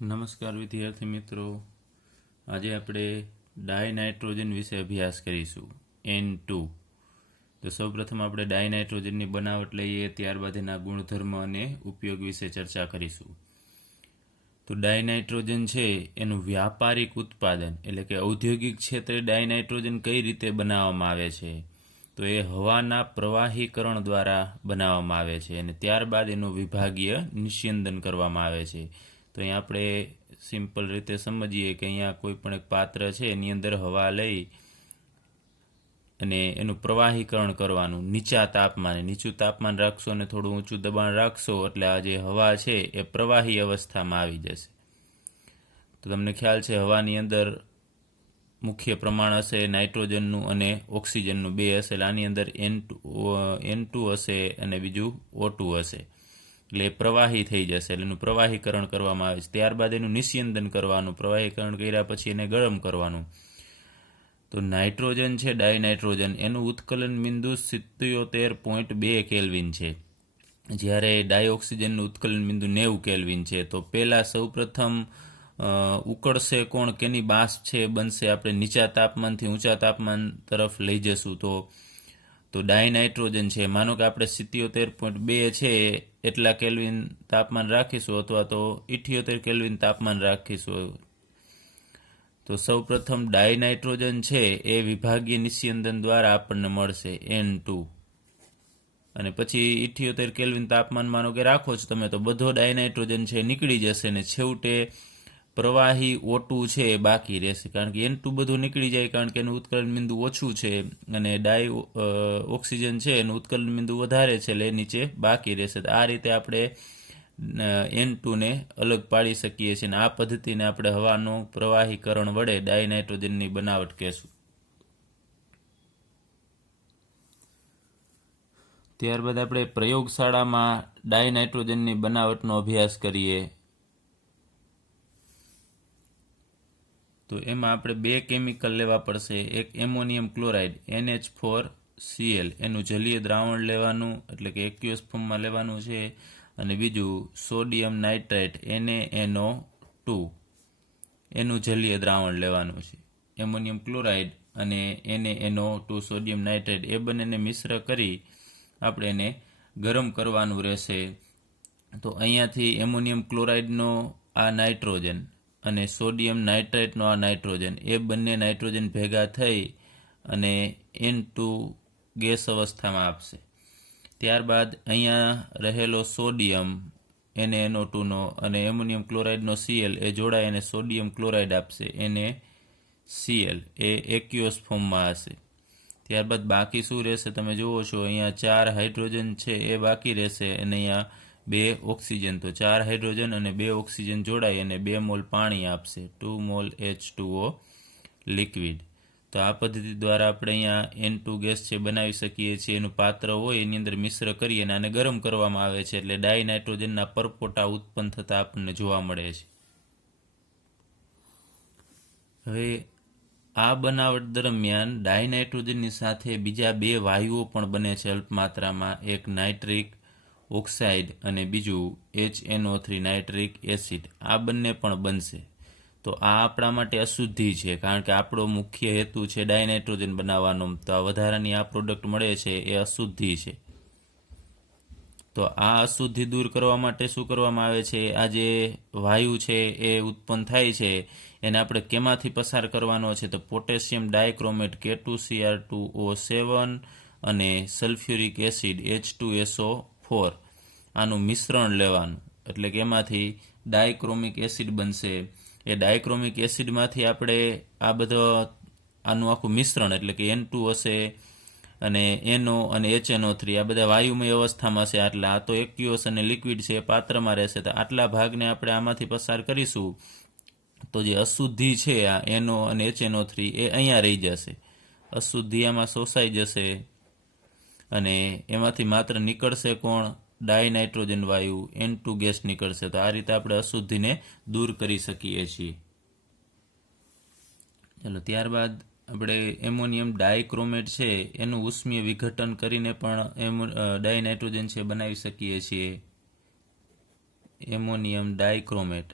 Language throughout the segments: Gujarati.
નમસ્કાર વિદ્યાર્થી મિત્રો, આજે આપણે ડાયનાઇટ્રોજન વિશે અભ્યાસ કરીશું. N2. તો સૌપ્રથમ આપણે ડાયનાઇટ્રોજનની બનાવટ લઈએ, ત્યારબાદ એના ગુણધર્મ અને ઉપયોગ વિશે ચર્ચા કરીશું. તો ડાયનાઇટ્રોજન છે એનું વ્યાપારિક ઉત્પાદન એટલે કે ઔદ્યોગિક ક્ષેત્રે ડાયનાઇટ્રોજન કઈ રીતે બનાવવામાં આવે છે, તો એ હવાના પ્રવાહીકરણ દ્વારા બનાવવામાં આવે છે અને ત્યારબાદ એનું વિભાગીય નિસ્યંદન કરવામાં આવે છે. તો અહીંયા આપણે સિમ્પલ રીતે સમજીએ કે અહીંયા કોઈ પણ એક પાત્ર છે એની અંદર હવા લઈ અને એનું પ્રવાહીકરણ કરવાનું નીચા તાપમાને. નીચું તાપમાન રાખશો અને થોડું ઊંચું દબાણ રાખશો એટલે આ જે હવા છે એ પ્રવાહી અવસ્થામાં આવી જશે. તો તમને ખ્યાલ છે હવાની અંદર મુખ્ય પ્રમાણ હશે નાઇટ્રોજનનું અને ઓક્સિજનનું, બે હશે. આની અંદર N2 હશે અને બીજું O2 હશે, એટલે એ પ્રવાહી થઈ જશે. એટલે એનું પ્રવાહીકરણ કરવામાં આવે છે. ત્યારબાદ એનું નિસ્યંદન કરવાનું, પ્રવાહીકરણ કર્યા પછી એને ગરમ કરવાનું. તો નાઇટ્રોજન છે ડાયનાઇટ્રોજન, એનું ઉત્કલન બિંદુ 77.2 કેલ્વિન છે, જ્યારે ડાયઓક્સિજનનું ઉત્કલન બિંદુ 90 કેલ્વિન છે. તો પહેલાં સૌપ્રથમ ઉકળશે કોણ, કેની બાષ્પ છે એ બનશે, આપણે નીચા તાપમાનથી ઊંચા તાપમાન તરફ લઈ જશું. તો ડાયનાઇટ્રોજન છે, માનો કે આપણે 77.2 છે એટલા કેલ્વિન તાપમાન રાખીશું અથવા તો 78 કેલ્વિન તાપમાન રાખીશું. તો સૌપ્રથમ ડાયનાઇટ્રોજન છે એ વિભાગીય નિસ્યંદન દ્વારા આપણને મળશે N2, અને પછી 78 કેલ્વિન તાપમાન માનો કે રાખો છો તમે, તો બધો ડાયનાઇટ્રોજન છે નીકળી જશે ને છેવટે પ્રવાહી O2 છે એ બાકી રહેશે. કારણ કે N2 બધું નીકળી જાય, કારણ કે એનું ઉત્કલન બિંદુ ઓછું છે અને ઓક્સિજન છે એનું ઉત્કલન બિંદુ વધારે છે, એટલે નીચે બાકી રહેશે. આ રીતે આપણે N2 ને અલગ પાડી શકીએ છીએ, અને આ પદ્ધતિને આપણે હવાનું પ્રવાહીકરણ વડે ડાયનાઇટ્રોજનની બનાવટ કહેશું. ત્યારબાદ આપણે પ્રયોગશાળામાં ડાયનાઇટ્રોજનની બનાવટનો અભ્યાસ કરીએ. તો એમાં આપણે બે કેમિકલ લેવા પડશે. એક એમોનિયમ ક્લોરાઇડ NH4Cl, એનું જલીય દ્રાવણ લેવાનું, એટલે કે એક્યુઅસ ફોર્મમાં લેવાનું છે. અને બીજું સોડિયમ નાઇટ્રેટ NaNO2, એનું જલીય દ્રાવણ લેવાનું છે. એમોનિયમ ક્લોરાઇડ અને NaNO2 સોડિયમ નાઇટ્રેટ એ બંનેને મિશ્ર કરી આપણે એને ગરમ કરવાનું રહેશે. તો અહીંયાથી એમોનિયમ ક્લોરાઇડનો આ નાઇટ્રોજન અને સોડિયમ નાઇટ્રેટનો આ નાઇટ્રોજન, એ બંને નાઇટ્રોજન ભેગા થઈ અને N2 ગેસ અવસ્થામાં આપશે. ત્યારબાદ અહીંયા રહેલો સોડિયમ NaNO2નો અને એમોનિયમ ક્લોરાઇડનો Cl એ જોડાય અને સોડિયમ ક્લોરાઇડ આપશે NaCl, એ એક્યુઅસ ફોર્મમાં હશે. ત્યારબાદ બાકી શું રહેશે તમે જુઓ છો, અહીંયા 4 હાઇડ્રોજન છે એ બાકી રહેશે અને અહીંયા 2 ઓક્સિજન. તો 4 હાઇડ્રોજન અને 2 ઓક્સિજન જોડાઈ અને 2 મોલ પાણી આપશે, 2 મોલ H2O લિક્વિડ. તો આ પદ્ધતિ દ્વારા આપણે અહીંયા N2 ગેસ છે બનાવી શકીએ છીએ. એનું પાત્ર હોય એની અંદર મિશ્ર કરી અને આને ગરમ કરવામાં આવે છે, એટલે ડાયનાઇટ્રોજનના પરપોટા ઉત્પન્ન થતા આપણને જોવા મળે છે. હવે આ બનાવટ દરમિયાન ડાયનાઇટ્રોજનની સાથે બીજા 2 વાયુઓ પણ બને છે અલ્પ માત્રામાં, એક નાઇટ્રિક ઓક્સાઇડ અને બીજું HNO3 નાઇટ્રિક એસિડ. આ બંને પણ બનશે. તો આ આપણા માટે અશુદ્ધિ છે, કારણ કે આપણો મુખ્ય હેતુ છે ડાયનાઇટ્રોજન બનાવવાનો. તો આ વધારાની આ પ્રોડક્ટ મળે છે એ અશુદ્ધિ છે. તો આ અશુદ્ધિ દૂર કરવા માટે શું કરવામાં આવે છે, આ જે વાયુ છે એ ઉત્પન્ન થાય છે એને આપણે કેમાંથી પસાર કરવાનો છે, તો પોટેશિયમ ડાયક્રોમેટ K2Cr2O7 અને સલ્ફ્યુરિક એસિડ H2SO4, આનું મિશ્રણ લેવાનું. એટલે કે એમાંથી ડાયક્રોમિક એસિડ બનશે. એ ડાયક્રોમિક એસિડમાંથી આપણે આ બધો આનું આખું મિશ્રણ, એટલે કે N2 હશે અને NO અને HNO3, આ બધા વાયુમય અવસ્થામાં હશે. એટલે આ તો એક્યુઅસ અને લિક્વિડ છે એ પાત્રમાં રહેશે. તો આટલા ભાગને આપણે આમાંથી પસાર કરીશું તો જે અશુદ્ધિ છે આ NO અને HNO3 એ અહીંયા રહી જશે. અશુદ્ધિ આમાં શોષાઈ જશે અને એમાંથી માત્ર નીકળશે કોણ, ડાયનાઇટ્રોજન વાયુ N2 ગેસ નીકળશે. તો આ રીતે આપણે અશુદ્ધિને દૂર કરી શકીએ છીએ. ચાલો ત્યારબાદ આપણે એમોનિયમ ડાયક્રોમેટ છે એનું ઉષ્મીય વિઘટન કરીને પણ ડાયનાઇટ્રોજન છે બનાવી શકીએ છીએ. એમોનિયમ ડાયક્રોમેટ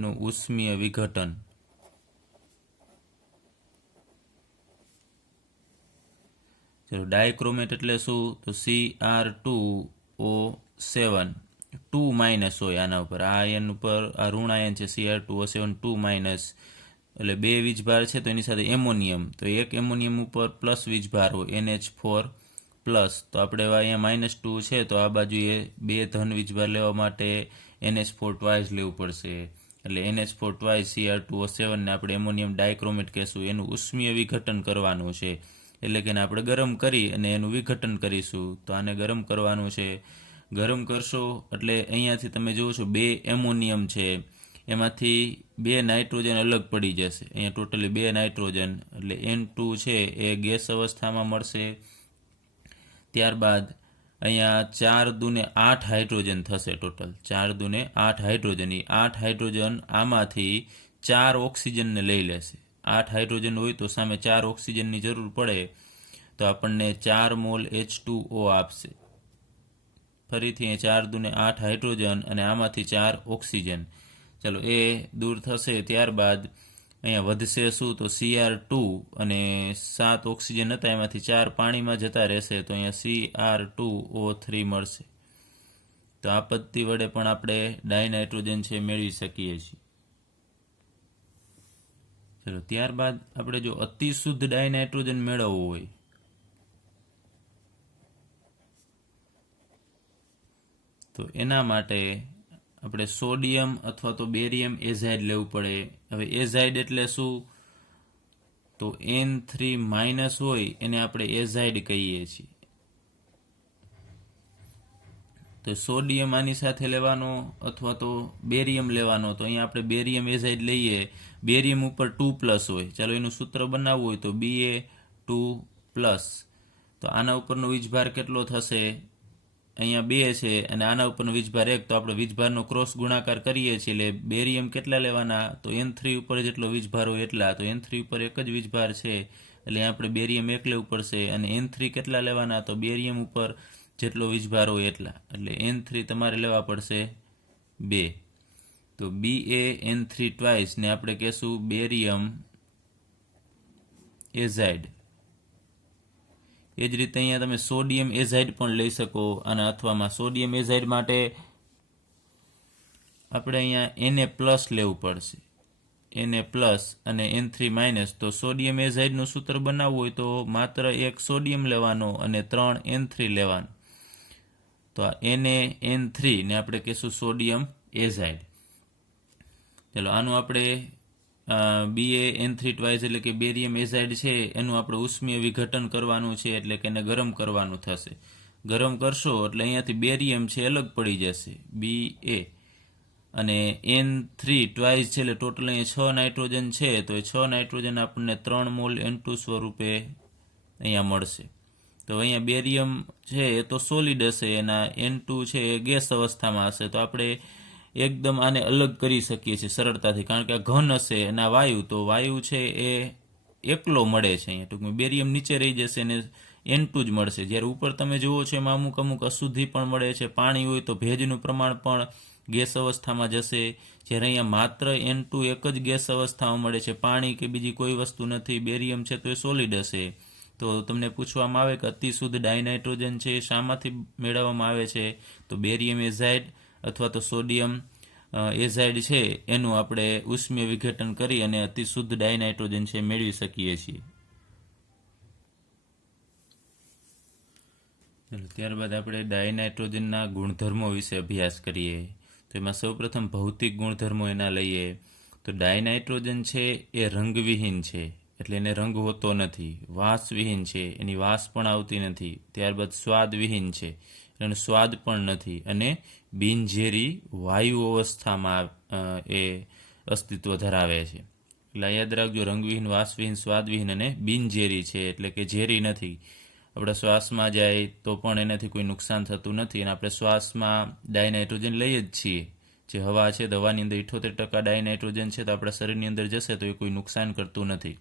નું ઉષ્મીય વિઘટન. ચલો ડાયક્રોમેટ એટલે શું? તો Cr2O7 2 માઇનસ હોય આના ઉપર, આ આયન ઉપર આ ઋણ આયન છે Cr2O7 2 માઇનસ, એટલે બે વીજભાર છે તો એની સાથે એમોનિયમ, તો એક એમોનિયમ ઉપર પ્લસ વીજભાર હોય NH4 પ્લસ, તો આપણે અહીંયા -2 છે તો આ બાજુએ બે ધન વીજભાર લેવા માટે NH4 ટ્વાઇસ લેવું પડશે, એટલે NH4 ટ્વાઇસ Cr2O7 ને આપણે એમોનિયમ ડાયક્રોમેટ કહેશું. એનું ઉષ્મીય વિઘટન કરવાનું છે, એટલે કે આપણે ગરમ કરી અને એનું વિઘટન કરીશું. તો આને ગરમ કરવાનું છે. ગરમ કરશો એટલે અહીંયાથી તમે જુઓ છો બે એમોનિયમ છે, એમાંથી બે નાઇટ્રોજન અલગ પડી જશે. અહીંયા ટોટલી બે નાઇટ્રોજન, એટલે N2 છે એ ગેસ અવસ્થામાં મળશે. ત્યારબાદ અહીંયા 4 દુને 8 હાઇડ્રોજન થશે. ટોટલ 4 દુને 8 હાઇડ્રોજન, એ 8 હાઇડ્રોજન આમાંથી 4 ઓક્સિજનને લઈ લેશે. 8 હાઇડ્રોજન હોય તો સામે 4 ઓક્સિજનની જરૂર પડે, તો આપણને 4 મોલ H2O આપશે. ફરીથી 4 દુને 8 હાઇડ્રોજન અને આમાંથી 4 ઓક્સિજન. ચલો એ દૂર થશે. ત્યારબાદ અહીંયા વધશે શું? તો Cr2 અને 7 ઓક્સિજન હતા એમાંથી 4 પાણીમાં જતા રહેશે, તો અહીંયા Cr2O3 મળશે. તો આ પદ્ધતિ વડે પણ આપણે ડાયનાઇટ્રોજન છે મેળવી શકીએ છીએ. ચલો ત્યારબાદ આપણે જો અતિ શુદ્ધ ડાયનાઇટ્રોજન મેળવવું હોય તો એના માટે આપણે સોડિયમ અથવા તો બેરિયમ એઝાઇડ લેવું પડે. હવે એઝાઇડ એટલે શું? તો N3- હોય એને આપણે એઝાઇડ કહીએ છીએ. તો સોડિયમ આની સાથે લેવાનો અથવા તો બેરિયમ લેવાનો, તો અહીંયા આપણે બેરિયમ એઝાઇડ લઈએ. બેરિયમ ઉપર 2+ હોય, ચાલો એનું સૂત્ર બનાવવું હોય તો Ba2+, તો આના ઉપરનો વીજભાર કેટલો થશે? અહીંયા 2 છે અને આના ઉપરનો વીજભાર 1, તો આપણે વીજભારનો ક્રોસ ગુણાકાર કરીએ છીએ, એટલે બેરિયમ કેટલા લેવાના? તો N3 ઉપર જેટલો વીજભાર હોય એટલા, તો N3 ઉપર એક જ વીજભાર છે એટલે આપણે બેરિયમ 1 લેવું પડશે. અને N3 કેટલા લેવાના? તો બેરિયમ ઉપર જેટલો વીજભાર હોય એટલા, એટલે N3 તમારે લેવા પડશે 2. તો BaN3 ટ્વાઇસ ને આપણે કહેશું બેરિયમ એઝાઇડ. એ જ રીતે અહીંયા તમે સોડિયમ એઝાઇડ પણ લઈ શકો, અને અથવામાં સોડિયમ એઝાઇડ માટે આપણે અહીંયા Na+ લેવું પડશે, Na+ અને N3-, તો સોડિયમ એઝાઇડનું સૂત્ર બનાવવું હોય તો માત્ર એક સોડિયમ લેવાનો અને 3 N3 લેવાનો, તો આ NaN3 ને આપણે કહીશું સોડિયમ એઝાઇડ. ચલો આનું આપણે BaN3 ટ્વાઇસ એટલે કે બેરિયમ એઝાઇડ છે એનું આપણે ઉષ્મીય વિઘટન કરવાનું છે, એટલે કે એને ગરમ કરવાનું થશે. ગરમ કરશો એટલે અહીંયાથી બેરિયમ છે અલગ પડી જશે Ba, અને N3 ટ્વાઇસ છે એટલે ટોટલ અહીંયા 6 નાઇટ્રોજન છે, તો એ 6 નાઇટ્રોજન આપણને 3 મોલ N2 સ્વરૂપે અહીંયા મળશે. તો અહીંયા બેરિયમ છે એ તો સોલિડ હશે, એના N2 છે એ ગેસ અવસ્થામાં હશે, તો આપણે એકદમ આને અલગ કરી શકીએ છીએ સરળતાથી, કારણ કે આ ઘન હશે અને આ વાયુ, તો વાયુ છે એ એકલો મળે છે. અહીંયા ટૂંકમાં બેરિયમ નીચે રહી જશે અને N2 જ મળશે. જ્યારે ઉપર તમે જુઓ છો એમાં અમુક અશુદ્ધિ પણ મળે છે. પાણી હોય તો ભેજનું પ્રમાણ પણ ગેસ અવસ્થામાં જશે, જ્યારે અહીંયા માત્ર N2 એક જ ગેસ અવસ્થામાં મળે છે, પાણી કે બીજી કોઈ વસ્તુ નથી. બેરિયમ છે તો એ સોલિડ હશે. તો તમને પૂછવામાં આવે કે અતિ શુદ્ધ ડાયનાઇટ્રોજન છે શામાંથી મેળવવામાં આવે છે? તો બેરિયમ એઝાઇડ અથવા તો સોડિયમ એઝાઇડ છે એનું આપણે ઉષ્મીય વિઘટન કરી અને અતિ શુદ્ધ ડાયનાઇટ્રોજન છે મેળવી શકીએ છીએ. ત્યારબાદ આપણે ડાયનાઇટ્રોજનના ગુણધર્મો વિશે અભ્યાસ કરીએ. તો એમાં સૌપ્રથમ ભૌતિક ગુણધર્મો એના લઈએ. તો ડાયનાઇટ્રોજન છે એ રંગવિહીન છે, એટલે એને રંગ હોતો નથી. વાસવિહીન છે, એની વાસ પણ આવતી નથી. ત્યારબાદ સ્વાદવિહીન છે, એનો સ્વાદ પણ નથી. અને બિનઝેરી વાયુ અવસ્થામાં એ અસ્તિત્વ ધરાવે છે. એટલે યાદ રાખજો, રંગવિહીન, વાસવિહીન, સ્વાદવિહીન અને બિનઝેરી છે, એટલે કે ઝેરી નથી. આપણા શ્વાસમાં જાય તો પણ એનાથી કોઈ નુકસાન થતું નથી, અને આપણે શ્વાસમાં ડાયનાઇટ્રોજન લઈએ જ છીએ. જે હવા છે, હવાની અંદર 78% ડાયનાઇટ્રોજન છે, તો આપણા શરીરની અંદર જશે તો એ કોઈ નુકસાન કરતું નથી.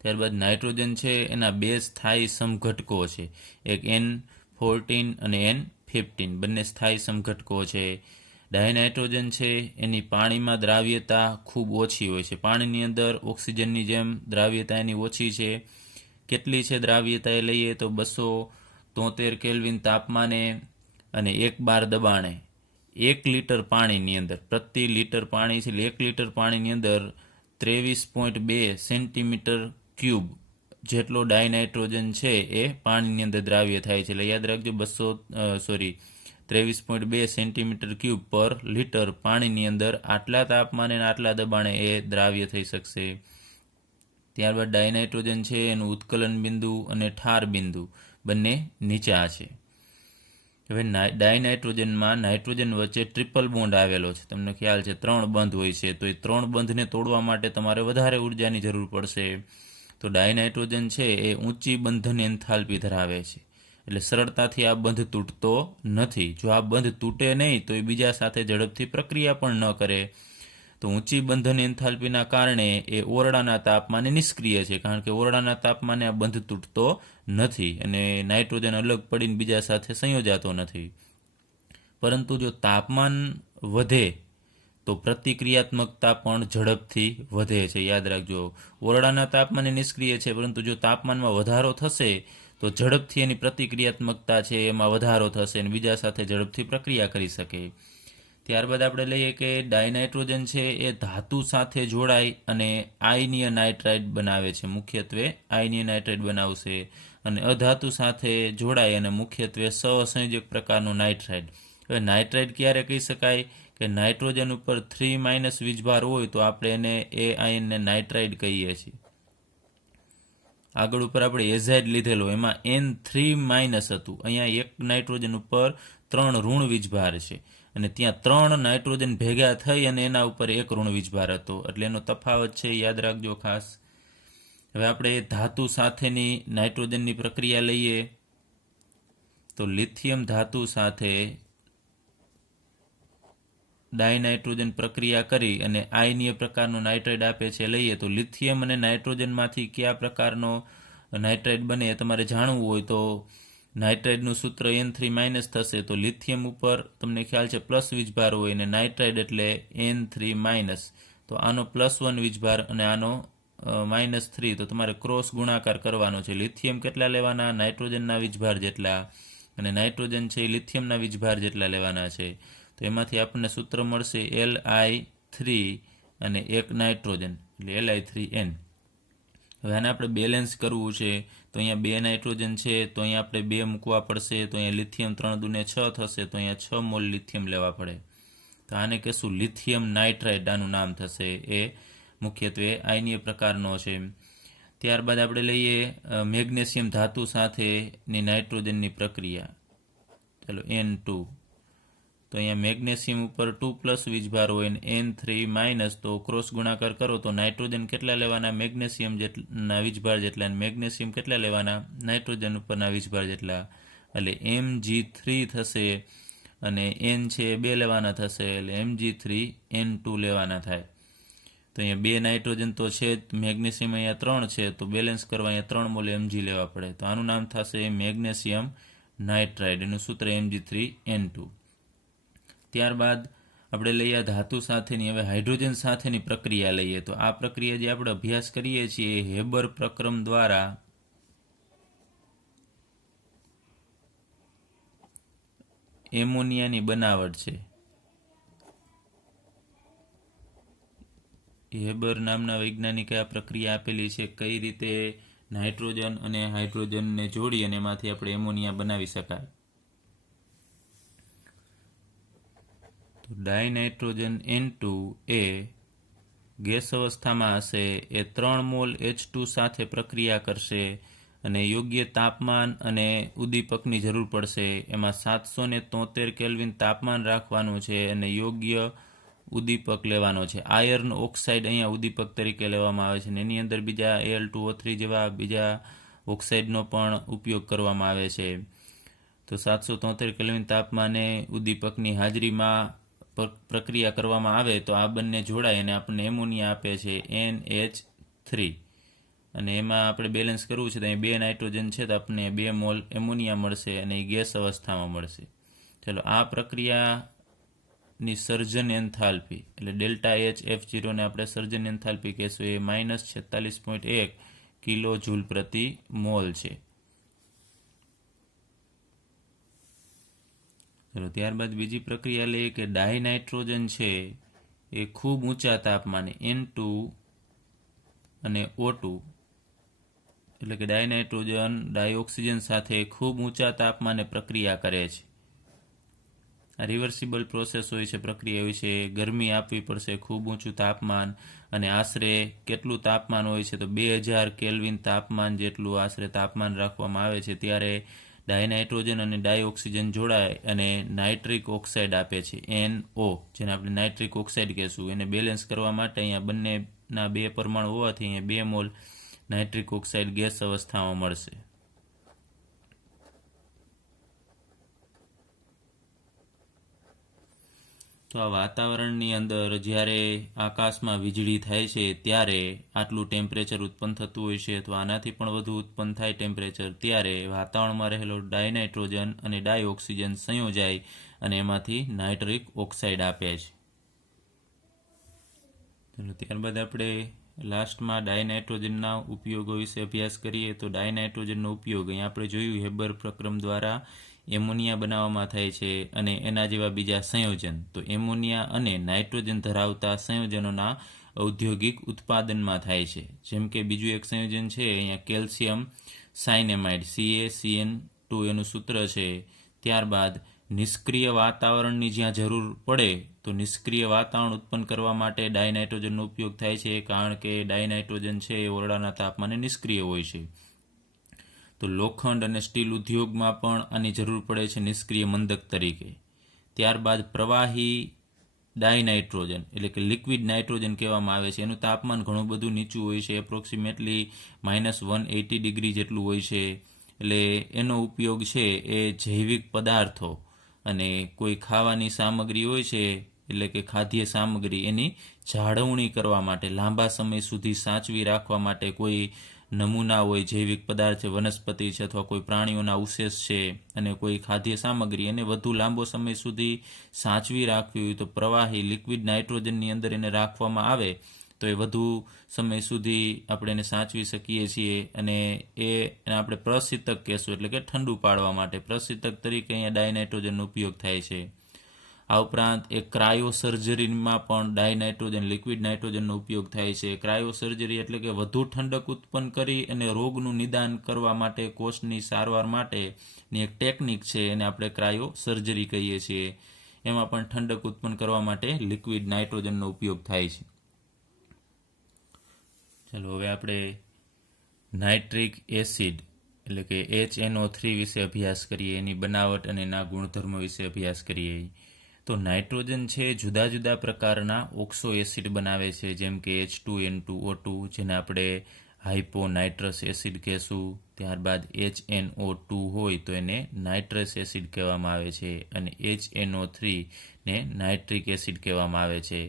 ત્યારબાદ નાઇટ્રોજન છે એના 2 સ્થાયી સમઘટકો છે, એક N14 અને N15, બંને સ્થાયી સમઘટકો છે. ડાયનાઇટ્રોજન છે એની પાણીમાં દ્રાવ્યતા ખૂબ ઓછી હોય છે. પાણીની અંદર ઓક્સિજનની જેમ દ્રાવ્યતા એની ઓછી છે. કેટલી છે દ્રાવ્યતા એ લઈએ તો 273 કેલ્વિન તાપમાને અને 1 બાર દબાણે 1 લીટર પાણીની અંદર, પ્રતિ લીટર પાણી છે 1 લીટર પાણીની અંદર 23.2 સેન્ટીમીટર ક્યુબ જેટલો ડાયનાઇટ્રોજન છે એ પાણીની અંદર દ્રાવ્ય થાય છે. એટલે યાદ રાખજો 23.2 સેન્ટીમીટર ક્યુબ પર લીટર પાણીની અંદર આટલા તાપમાને અને આટલા દબાણે એ દ્રાવ્ય થઈ શકશે. ત્યારબાદ ડાયનાઇટ્રોજન છે એનું ઉત્કલન બિંદુ અને ઠાર બિંદુ બંને નીચા છે. હવે ડાયનાઇટ્રોજનમાં નાઇટ્રોજન વચ્ચે ટ્રિપલ બોન્ડ આવેલો છે. તમને ખ્યાલ છે 3 બંધ હોય છે, તો એ 3 બંધને તોડવા માટે તમારે વધારે ઉર્જાની જરૂર પડશે. તો ડાયનાઇટ્રોજન છે એ ઊંચી બંધન એન્થાલ્પી ધરાવે છે, એટલે સરળતાથી આ બંધ તૂટતો નથી. જો આ બંધ તૂટે નહીં તો એ બીજા સાથે ઝડપથી પ્રક્રિયા પણ ન કરે. તો ઊંચી બંધન એન્થાલ્પીના કારણે એ ઓરડાના તાપમાને નિષ્ક્રિય છે, કારણ કે ઓરડાના તાપમાને આ બંધ તૂટતો નથી અને નાઇટ્રોજન અલગ પડીને બીજા સાથે સંયોજાતો નથી. પરંતુ જો તાપમાન વધે તો પ્રતિક્રિયાત્મકતા પણ ઝડપથી વધે છે. યાદ રાખજો, ઓરડાના તાપમાને નિષ્ક્રિય છે, પરંતુ જો તાપમાનમાં વધારો થશે તો ઝડપથી એની પ્રતિક્રિયાત્મકતા છે એમાં વધારો થશે અને બીજા સાથે ઝડપથી પ્રક્રિયા કરી શકે. ત્યારબાદ આપણે લઈએ કે ડાયનાઇટ્રોજન છે એ ધાતુ સાથે જોડાય અને આયનીય નાઇટ્રાઇડ બનાવે છે. મુખ્યત્વે આયનીય નાઇટ્રાઇડ બનાવશે અને અધાતુ સાથે જોડાય અને મુખ્યત્વે સહસંયોજક પ્રકારનું નાઇટ્રાઇડ. હવે નાઇટ્રાઇડ ક્યારે કહી શકાય કે નાઇટ્રોજન ઉપર 3- વીજભાર હોય તો આપણે એને એ આયનને નાઇટ્રાઇડ કહીએ છીએ. આગળ ઉપર આપણે એઝાઇડ લીધેલો, એમાં N3- હતું. અહીંયા એક નાઇટ્રોજન ઉપર 3 ઋણ વીજભાર છે અને ત્યાં 3 નાઇટ્રોજન ભેગા થઈ અને એના ઉપર 1 ઋણ વીજભાર હતો, એટલે એનો તફાવત છે યાદ રાખજો ખાસ. હવે આપણે ધાતુ સાથેની નાઇટ્રોજનની પ્રક્રિયા લઈએ તો લિથિયમ ધાતુ સાથે ડાયનાઇટ્રોજન પ્રક્રિયા કરી અને આયનીય પ્રકારનો નાઇટ્રાઇડ આપે છે. લઈએ તો લિથિયમ અને નાઇટ્રોજનમાંથી કયા પ્રકારનો નાઇટ્રાઇડ બને એ તમારે જાણવું હોય તો નાઇટ્રાઇડનું સૂત્ર N3- થશે. તો લિથિયમ ઉપર તમને ખ્યાલ છે પ્લસ વીજભાર હોય અને નાઇટ્રાઇડ એટલે N3-, તો આનો +1 વીજભાર અને આનો -3, તો તમારે ક્રોસ ગુણાકાર કરવાનો છે. લિથિયમ કેટલા લેવાના? નાઇટ્રોજનના વીજભાર જેટલા, અને નાઇટ્રોજન છે એ લિથિયમના વીજભાર જેટલા લેવાના છે. તો એમાંથી આપણને સૂત્ર મળશે Li3 અને 1 નાઇટ્રોજન એટલે Li3N. હવે આને આપણે બેલેન્સ કરવું છે તો અહીંયા 2 નાઇટ્રોજન છે તો અહીંયા આપણે 2 મૂકવા પડશે, તો અહીંયા લિથિયમ 3 દુને 6 થશે, તો અહીંયા 6 મોલ લિથિયમ લેવા પડે. તો આને કહેશું લિથિયમ નાઇટ્રાઇડ, આનું નામ થશે. એ મુખ્યત્વે આયનીય પ્રકારનો છે. ત્યારબાદ આપણે લઈએ મેગ્નેશિયમ ધાતુ સાથેની નાઇટ્રોજનની પ્રક્રિયા. ચાલો N2, તો અહીંયા મેગ્નેશિયમ ઉપર 2+ વીજભાર હોય અને N3-, તો ક્રોસ ગુણાકાર કરો તો નાઇટ્રોજન કેટલા લેવાના? મેગ્નેશિયમ જેટલા વીજભાર જેટલા, અને મેગ્નેશિયમ કેટલા લેવાના? નાઇટ્રોજન ઉપરના વીજભાર જેટલા, એટલે Mg3 થશે અને N છે 2 લેવાના થશે, એટલે Mg3N2 લેવાના થાય. તો અહીંયા 2 નાઇટ્રોજન તો છે જ, મેગ્નેશિયમ અહીંયા 3 છે, તો બેલેન્સ કરવા અહીંયા 3 મોલ Mg લેવા પડે. તો આનું નામ થશે મેગ્નેશિયમ નાઇટ્રાઇડ, એનું સૂત્ર Mg3N2. ત્યારબાદ આપણે લઈએ ધાતુ સાથેની, હવે હાઇડ્રોજન સાથેની પ્રક્રિયા લઈએ. તો આ પ્રક્રિયા જે આપણે અભ્યાસ કરીએ છીએ એ હેબર પ્રક્રમ દ્વારા એમોનિયાની બનાવટ છે. હેબર નામના વૈજ્ઞાનિકે આ પ્રક્રિયા આપેલી છે, કઈ રીતે નાઇટ્રોજન અને હાઇડ્રોજનને જોડી અને એમાંથી આપણે એમોનિયા બનાવી શકાય. તો ડાયનાઇટ્રોજન N2 એ ગેસ અવસ્થામાં હશે, એ 3 મોલ H2 સાથે પ્રક્રિયા કરશે અને યોગ્ય તાપમાન અને ઉદ્દીપકની જરૂર પડશે. એમાં 773 કેલ્વિન તાપમાન રાખવાનું છે અને યોગ્ય ઉદ્દીપક લેવાનો છે. આયર્ન ઓક્સાઇડ અહીંયા ઉદ્દીપક તરીકે લેવામાં આવે છે અને એની અંદર બીજા Al2O3 જેવા બીજા ઓક્સાઇડનો પણ ઉપયોગ કરવામાં આવે છે. તો 773 કેલ્વિન તાપમાને ઉદ્દીપકની હાજરીમાં પ્રક્રિયા કરવામાં આવે તો આ બંને જોડાય અને આપણને એમોનિયા આપે છે NH3, અને એમાં આપણે બેલેન્સ કરવું છે તો અહીં 2 નાઇટ્રોજન છે તો આપણને 2 મોલ એમોનિયા મળશે અને એ ગેસ અવસ્થામાં મળશે. ચલો, આ પ્રક્રિયા ની સર્જન એન્થાલ્પી એટલે ડેલ્ટા એચ F0 ને આપણે સર્જન એન્થાલ્પી કહેશું એ -46.1 કિલો જૂલ પ્રતિ મોલ છે. ચલો ત્યારબાદ બીજી પ્રક્રિયા લઈએ કે ડાયનાઇટ્રોજન છે એ ખૂબ ઊંચા તાપમાને N2 અને O2 એટલે કે ડાયનાઇટ્રોજન ડાયોક્સિજન સાથે ખૂબ ઊંચા તાપમાને પ્રક્રિયા કરે છે. આ રિવર્સિબલ પ્રોસેસ હોય છે, પ્રક્રિયા હોય છે. ગરમી આપવી પડશે, ખૂબ ઊંચું તાપમાન, અને આશરે કેટલું તાપમાન હોય છે તો 2000 કેલ્વિન તાપમાન જેટલું આશરે તાપમાન રાખવામાં આવે છે. ત્યારે ડાયનાઇટ્રોજન અને ડાયોક્સિજન જોડાય અને નાઇટ્રિક ઓક્સાઇડ આપે છે NO, જેને આપણે નાઇટ્રિક ઓક્સાઇડ કહેશું. એને બેલેન્સ કરવા માટે અહીંયા બંનેના 2 પરમાણુ હોવાથી અહીંયા 2 મોલ નાઇટ્રિક ઓક્સાઇડ ગેસ અવસ્થામાં મળશે. તો આ વાતાવરણની અંદર જ્યારે આકાશમાં વીજળી થાય છે ત્યારે આટલું ટેમ્પરેચર ઉત્પન્ન થતું હોય છે, અથવા આનાથી પણ વધુ ઉત્પન્ન થાય ટેમ્પરેચર, ત્યારે વાતાવરણમાં રહેલો ડાયનાઇટ્રોજન અને ડાયોક્સિજન સંયોજાય અને એમાંથી નાઇટ્રિક ઓક્સાઇડ આપે છે. ચલો ત્યારબાદ આપણે લાસ્ટમાં ડાયનાઇટ્રોજનના ઉપયોગો વિશે અભ્યાસ કરીએ. તો ડાયનાઇટ્રોજનનો ઉપયોગ અહીંયા આપણે જોયું હેબર પ્રક્રમ દ્વારા એમોનિયા બનાવવામાં થાય છે અને એના જેવા બીજા સંયોજન. તો એમોનિયા અને નાઇટ્રોજન ધરાવતા સંયોજનોના ઔદ્યોગિક ઉત્પાદનમાં થાય છે. જેમ કે બીજું એક સંયોજન છે અહીંયા કેલ્શિયમ સાયનેમાઇડ CaCN2 એનું સૂત્ર છે. ત્યારબાદ નિષ્ક્રિય વાતાવરણની જ્યાં જરૂર પડે તો નિષ્ક્રિય વાતાવરણ ઉત્પન્ન કરવા માટે ડાયનાઇટ્રોજનનો ઉપયોગ થાય છે, કારણ કે ડાયનાઇટ્રોજન છે એ ઓરડાના તાપમાને નિષ્ક્રિય હોય છે. તો લોખંડ અને સ્ટીલ ઉદ્યોગમાં પણ આની જરૂર પડે છે નિષ્ક્રિય મંદક તરીકે. ત્યારબાદ પ્રવાહી ડાયનાઇટ્રોજન એટલે કે લિક્વિડ નાઇટ્રોજન કહેવામાં આવે છે. એનું તાપમાન ઘણું બધું નીચું હોય છે, એપ્રોક્સિમેટલી -180 ડિગ્રી જેટલું હોય છે. એટલે એનો ઉપયોગ છે એ જૈવિક પદાર્થો અને કોઈ ખાવાની સામગ્રી હોય છે, એટલે કે ખાદ્ય સામગ્રી, એની જાળવણી કરવા માટે, લાંબા સમય સુધી સાચવી રાખવા માટે, કોઈ નમૂના હોય, જૈવિક પદાર્થ છે, વનસ્પતિ છે અથવા કોઈ પ્રાણીઓના અવશેષ છે અને કોઈ ખાદ્ય સામગ્રી, એને વધુ લાંબો સમય સુધી સાચવી રાખવી હોય તો પ્રવાહી લિક્વિડ નાઇટ્રોજનની અંદર એને રાખવામાં આવે તો એ વધુ સમય સુધી આપણે એને સાચવી શકીએ છીએ. અને એને આપણે પ્રશીતક કહેશું, એટલે કે ઠંડુ પાડવા માટે પ્રશીતક તરીકે અહીંયા ડાયનાઇટ્રોજનનો ઉપયોગ થાય છે. આ ઉપરાંત એક ક્રાયો સર્જરીમાં પણ ડાયનાઇટ્રોજન લિક્વિડ નાઇટ્રોજનનો ઉપયોગ થાય છે. ક્રાયો સર્જરી એટલે કે વધુ ઠંડક ઉત્પન્ન કરી અને રોગનું નિદાન કરવા માટે, કોષની સારવાર માટેની એક ટેકનિક છે, એને આપણે ક્રાયો સર્જરી કહીએ છીએ. એમાં પણ ઠંડક ઉત્પન્ન કરવા માટે લિક્વિડ નાઇટ્રોજનનો ઉપયોગ થાય છે. ચલો હવે આપણે નાઇટ્રિક એસિડ એટલે કે HNO3 વિશે અભ્યાસ કરીએ, એની બનાવટ અને એના ગુણધર્મો વિશે અભ્યાસ કરીએ. તો નાઇટ્રોજન છે જુદા જુદા પ્રકારના ઓક્સો એસિડ બનાવે છે, જેમ કે H2N2O2, જેને આપણે હાઇપોનાઇટ્રસ એસિડ કહેશું. ત્યારબાદ HNO2 હોય તો એને નાઇટ્રસ એસિડ કહેવામાં આવે છે, અને HNO3 ને નાઇટ્રિક એસિડ કહેવામાં આવે છે.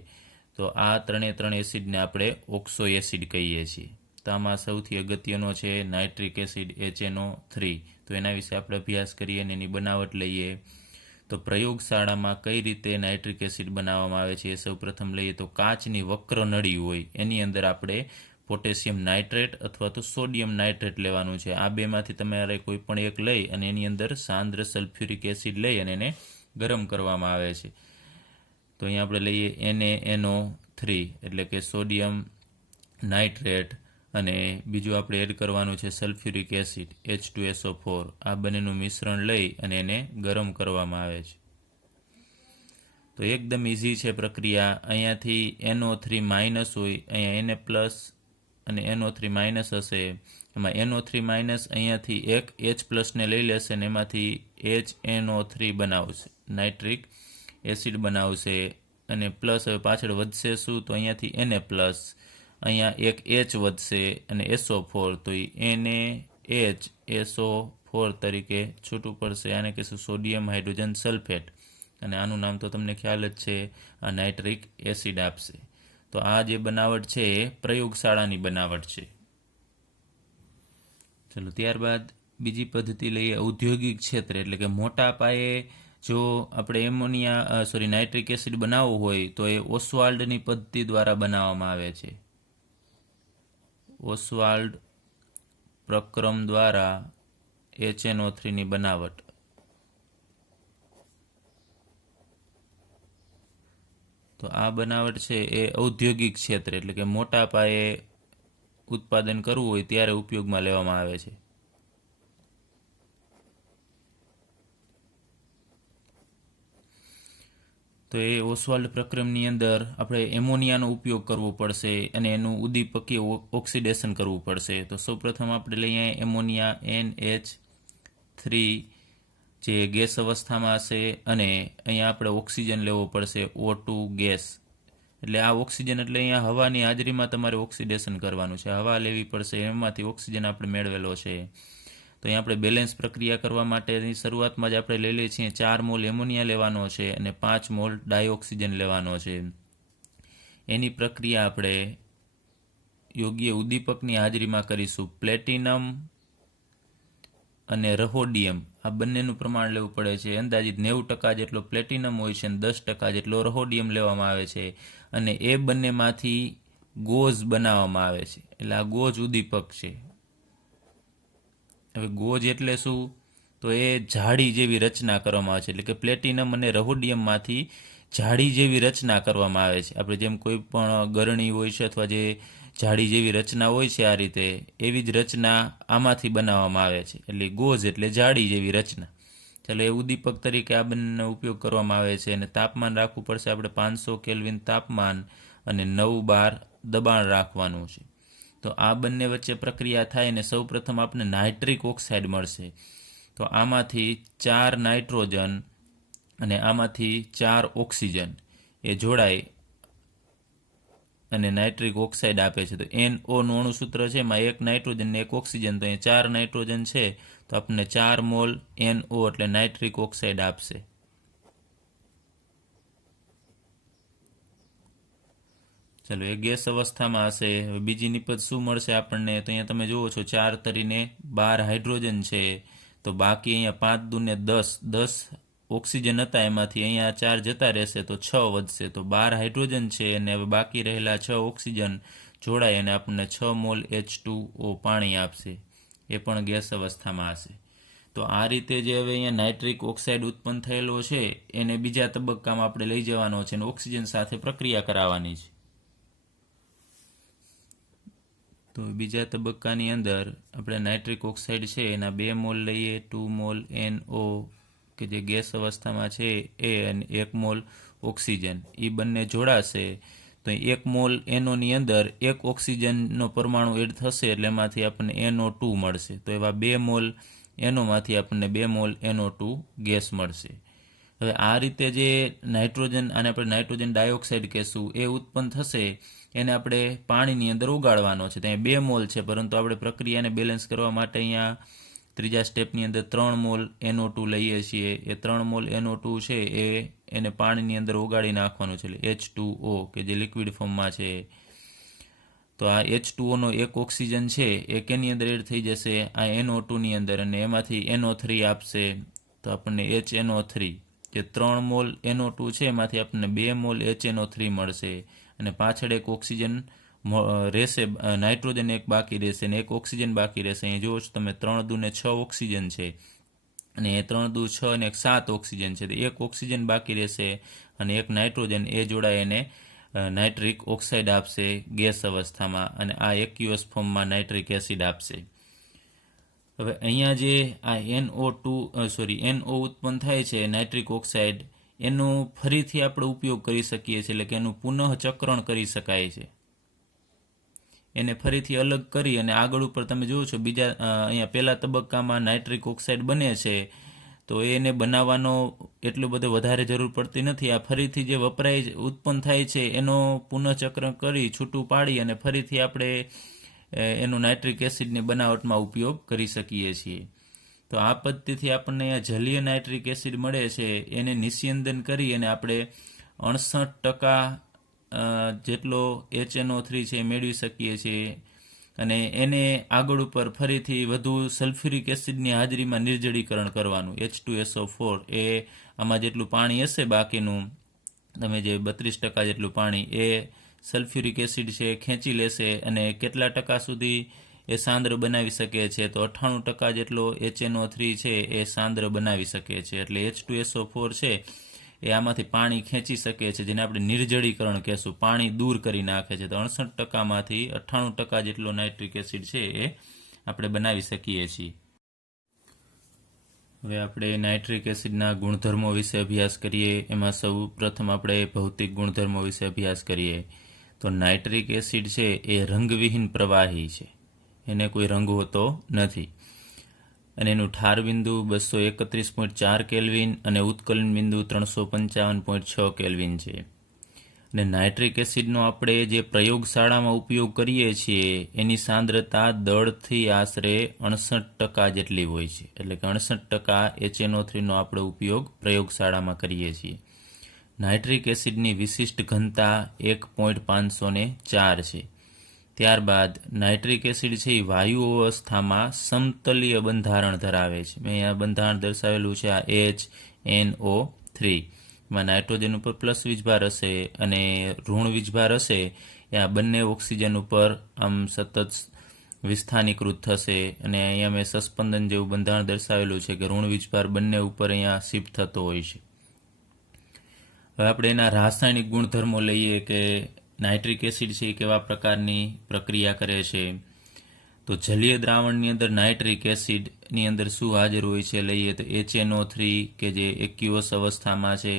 તો આ ત્રણ એસિડને આપણે ઓક્સો એસિડ કહીએ છીએ. તો આમાં સૌથી અગત્યનો છે નાઇટ્રિક એસિડ HNO3. તો એના વિશે આપણે અભ્યાસ કરીએ અને એની બનાવટ લઈએ. તો પ્રયોગશાળામાં કઈ રીતે નાઇટ્રિક એસિડ બનાવવામાં આવે છે એ સૌ પ્રથમ લઈએ. તો કાચની વક્ર નળી હોય, એની અંદર આપણે પોટેશિયમ નાઇટ્રેટ અથવા તો સોડિયમ નાઇટ્રેટ લેવાનું છે. આ બેમાંથી તમારે કોઈ પણ એક લઈ અને એની અંદર સાંદ્ર સલ્ફ્યુરિક એસિડ લઈ અને એને ગરમ કરવામાં આવે છે. તો અહીંયા આપણે લઈએ NaNO3 એટલે કે સોડિયમ નાઇટ્રેટ, અને બીજું આપણે એડ કરવાનું છે સલ્ફ્યુરિક એસિડ H2SO4. આ બંનેનું મિશ્રણ લઈ અને એને ગરમ કરવામાં આવે છે. તો એકદમ ઇઝી છે પ્રક્રિયા. અહીંયાથી NO3 માઇનસ હોય, અહીંયા Na પ્લસ અને NO3 માઇનસ હશે. એમાં NO3 માઇનસ અહીંયાથી એક H પ્લસને લઈ લેશે અને એમાંથી HNO3 બનાવશે, નાઇટ્રિક એસિડ બનાવશે. અને પ્લસ હવે પાછળ વધશે શું, તો અહીંયાથી Na પ્લસ, અહીંયા એક H વધશે અને SO4, તો એ NaHSO4 તરીકે છૂટું પડશે. આને કહીશું સોડિયમ હાઇડ્રોજન સલ્ફેટ, અને આનું નામ તો તમને ખ્યાલ જ છે, આ નાઇટ્રિક એસિડ આપશે. તો આ જે બનાવટ છે એ પ્રયોગશાળાની બનાવટ છે. ચલો ત્યારબાદ બીજી પદ્ધતિ લઈએ ઔદ્યોગિક ક્ષેત્રે, એટલે કે મોટા પાયે જો આપણે નાઇટ્રિક એસિડ બનાવવું હોય તો એ ઓસ્વાલ્ડની પદ્ધતિ દ્વારા બનાવવામાં આવે છે. ઓસ્વાલ્ડ પ્રક્રમ દ્વારા HNO3 ની બનાવટ. તો આ બનાવટ છે એ ઔદ્યોગિક ક્ષેત્રે એટલે કે મોટા પાયે ઉત્પાદન કરવું હોય ત્યારે ઉપયોગમાં લેવામાં આવે છે. તો એ ઓસ્વાલ્ડ પ્રક્રમની અંદર આપણે એમોનિયાનો ઉપયોગ કરવો પડશે અને એનું ઉદ્દીપકીય ઓક્સિડેશન કરવું પડશે. તો સૌપ્રથમ આપણે લઈએ એમોનિયા NH3 જે ગેસ અવસ્થામાં હશે અને અહીંયા આપણે ઓક્સિજન લેવો પડશે O2 ગેસ. એટલે આ ઓક્સિજન એટલે અહીંયા હવાની હાજરીમાં તમારે ઓક્સિડેશન કરવાનું છે. હવા લેવી પડશે, એમાંથી ઓક્સિજન આપણે મેળવેલો છે. તો અહીંયા આપણે બેલેન્સ પ્રક્રિયા કરવા માટેની શરૂઆતમાં જ આપણે લઈ લઈએ છીએ 4 મોલ એમોનિયા લેવાનો છે અને 5 મોલ ડાયઓક્સિજન લેવાનો છે. એની પ્રક્રિયા આપણે યોગ્ય ઉદ્દીપકની હાજરીમાં કરીશું. પ્લેટિનમ અને રહોડિયમ આ બંનેનું પ્રમાણ લેવું પડે છે. અંદાજિત 90% જેટલો પ્લેટિનમ હોય છે અને 10% જેટલો રહોડિયમ લેવામાં આવે છે અને એ બંનેમાંથી ગોઝ બનાવવામાં આવે છે. એટલે આ ગોઝ ઉદ્દીપક છે. હવે ગોઝ એટલે શું? તો એ જાળી જેવી રચના કરવામાં આવે છે. એટલે કે પ્લેટિનમ અને રહોડિયમમાંથી જાળી જેવી રચના કરવામાં આવે છે. આપણે જેમ કોઈ પણ ગરણી હોય છે અથવા જે જાળી જેવી રચના હોય છે આ રીતે, એવી જ રચના આમાંથી બનાવવામાં આવે છે. એટલે ગોઝ એટલે જાળી જેવી રચના. ચાલો એ ઉદ્દીપક તરીકે આ બંનેનો ઉપયોગ કરવામાં આવે છે અને તાપમાન રાખવું પડશે આપણે 500 કેલ્વિન તાપમાન અને 9 બાર દબાણ રાખવાનું છે. તો આ બંને વચ્ચે પ્રક્રિયા થાય અને સૌપ્રથમ આપણે નાઇટ્રિક ઓક્સાઇડ મળશે. તો આમાંથી 4 નાઇટ્રોજન અને આમાંથી 4 ઓક્સિજન એ જોડાય અને નાઇટ્રિક ઓક્સાઇડ આપે છે. તો NO નું અણુસૂત્ર છે, એમાં 1 નાઇટ્રોજન ને 1 ઓક્સિજન, તો અહીંયા 4 નાઇટ્રોજન છે તો આપણને 4 મોલ NO એટલે નાઇટ્રિક ઓક્સાઇડ આપશે. ચલો એ ગેસ અવસ્થામાં હશે. હવે બીજી નિપજ શું મળશે આપણને? તો અહીંયા તમે જુઓ છો 4 તરીને 12 હાઇડ્રોજન છે, તો બાકી અહીંયા 5 દૂને 10 ઓક્સિજન હતા, એમાંથી અહીંયા 4 જતા રહેશે તો 6 વધશે. તો 12 હાઇડ્રોજન છે અને હવે બાકી રહેલા 6 ઓક્સિજન જોડાય અને આપણને 6 મોલ H2O પાણી આપશે. એ પણ ગેસ અવસ્થામાં હશે. તો આ રીતે જે હવે અહીંયા નાઇટ્રિક ઓક્સાઇડ ઉત્પન્ન થયેલો છે એને બીજા તબક્કામાં આપણે લઈ જવાનો છે અને ઓક્સિજન સાથે પ્રક્રિયા કરાવવાની છે. તો બીજા તબક્કાની અંદર આપણે નાઇટ્રિક ઓક્સાઇડ છે એના 2 મોલ લઈએ, 2 મોલ NO કે જે ગેસ અવસ્થામાં છે એ અને 1 મોલ ઓક્સિજન, એ બંને જોડાશે. તો 1 મોલ NOની અંદર 1 ઓક્સિજનનો પરમાણુ એડ થશે એટલે એમાંથી આપણને NO2 મળશે. તો એવા 2 મોલ NOમાંથી આપણને 2 મોલ NO2 ગેસ મળશે. હવે આ રીતે જે નાઇટ્રોજન, આને આપણે નાઇટ્રોજન ડાયોક્સાઇડ કહેશું, એ ઉત્પન્ન થશે એને આપણે પાણીની અંદર ઓગાળવાનો છે. ત્યાં 2 મોલ છે, પરંતુ આપણે પ્રક્રિયાને બેલેન્સ કરવા માટે અહીંયા ત્રીજા સ્ટેપની અંદર 3 મોલ NO2 લઈએ છીએ. એ 3 મોલ NO2 છે એને પાણીની અંદર ઓગાળી નાખવાનું છે, એટલે H2O કે જે લિક્વિડ ફોર્મમાં છે. તો આ H2O નો 1 ઓક્સિજન છે એ કેની અંદર એડ થઈ જશે? આ NO2ની અંદર, અને એમાંથી NO3 આપશે તો આપણને HNO3. જે 3 મોલ NO2 છે એમાંથી આપણને 2 મોલ HNO3 મળશે અને પાછળ 1 ઓક્સિજન રહેશે, નાઇટ્રોજન 1 બાકી રહેશે અને 1 ઓક્સિજન બાકી રહેશે. અહીં જુઓ છો તમે 3 દૂને 6 ઓક્સિજન છે અને એ 3 દૂ 6 અને 7 ઓક્સિજન છે. તો 1 ઓક્સિજન બાકી રહેશે અને 1 નાઇટ્રોજન એ જોડાય એને નાઇટ્રિક ઓક્સાઇડ આપશે ગેસ અવસ્થામાં અને આ એક્યુએસ ફોર્મમાં નાઇટ્રિક એસિડ આપશે. હવે અહીંયા જે આ NO ઉત્પન્ન થાય છે નાઇટ્રિક ઓક્સાઇડ, એનો ફરીથી આપણે ઉપયોગ કરી શકીએ છીએ, એટલે કે એનું પુનઃચક્રણ કરી શકાય છે. એને ફરીથી અલગ કરી અને આગળ ઉપર તમે જુઓ છો બીજા અહીંયા પહેલા તબક્કામાં નાઇટ્રિક ઓક્સાઇડ બને છે તો એને બનાવવાનો એટલું બધું વધારે જરૂર પડતી નથી. આ ફરીથી જે વપરાય ઉત્પન્ન થાય છે એનો પુનઃચક્ર કરી છૂટું પાડી અને ફરીથી આપણે એનું નાઇટ્રિક એસિડની બનાવટમાં ઉપયોગ કરી શકીએ છીએ. તો આ પદ્ધતિથી આપણને અહીંયા જલીય નાઇટ્રિક એસિડ મળે છે, એને નિસ્યંદન કરી અને આપણે 68% જેટલો HNO3 છે એ મેળવી શકીએ છીએ. અને એને આગળ ઉપર ફરીથી વધુ સલ્ફ્યુરિક એસિડની હાજરીમાં નિર્જળીકરણ કરવાનું. H2SO4 એ આમાં જેટલું પાણી હશે બાકીનું, તમે જે 32% જેટલું પાણી એ સલ્ફ્યુરિક એસિડ છે ખેંચી લેશે અને કેટલા ટકા સુધી એ સાંદ્ર બનાવી શકે છે? તો 98% જેટલો HNO3 છે એ સાંદ્ર બનાવી શકે છે. એટલે H2SO4 છે એ આમાંથી પાણી ખેંચી શકે છે, જેને આપણે નિર્જળીકરણ કહેશું, પાણી દૂર કરી નાખે છે. તો 68%માંથી 98% જેટલો નાઇટ્રિક એસિડ છે એ આપણે બનાવી શકીએ છીએ. હવે આપણે નાઇટ્રિક એસિડના ગુણધર્મો વિશે અભ્યાસ કરીએ. એમાં સૌ પ્રથમ આપણે ભૌતિક ગુણધર્મો વિશે અભ્યાસ કરીએ. તો નાઇટ્રિક એસિડ છે એ રંગવિહીન પ્રવાહી છે, એને કોઈ રંગ હોતો નથી, અને એનું ઠાર બિંદુ 231.4 કેલ્વિન અને ઉત્કલન બિંદુ 355.6 કેલ્વિન છે. અને નાઇટ્રિક એસિડનો આપણે જે પ્રયોગશાળામાં ઉપયોગ કરીએ છીએ એની સાંદ્રતા દળથી આશરે 68% જેટલી હોય છે. એટલે કે 68% HNO3નો આપણે ઉપયોગ પ્રયોગશાળામાં કરીએ છીએ. નાઇટ્રિક એસિડની વિશિષ્ટ ઘનતા 1.504 છે. ત્યારબાદ નાઇટ્રિક એસિડ છે એ વાયુ અવસ્થામાં સમતલીય બંધારણ ધરાવે છે. મેં અહીંયા બંધારણ દર્શાવેલું છે, આ HNO3. એમાં નાઇટ્રોજન ઉપર પ્લસ વીજભાર હશે અને ઋણ વીજભાર હશે એ આ બંને ઓક્સિજન ઉપર આમ સતત વિસ્થાનીકૃત થશે. અને અહીંયા મેં સસ્પંદન જેવું બંધારણ દર્શાવેલું છે કે ઋણ વીજભાર બંને ઉપર અહીંયા શિફ્ટ થતો હોય છે. હવે આપણે એના રાસાયણિક ગુણધર્મો લઈએ કે નાઇટ્રિક એસિડ છે એ કેવા પ્રકારની પ્રક્રિયા કરે છે. તો જલીય દ્રાવણની અંદર નાઇટ્રિક એસિડની અંદર શું હાજર હોય છે લઈએ તો HNO3 કે જે એક્યુઅસ અવસ્થામાં છે.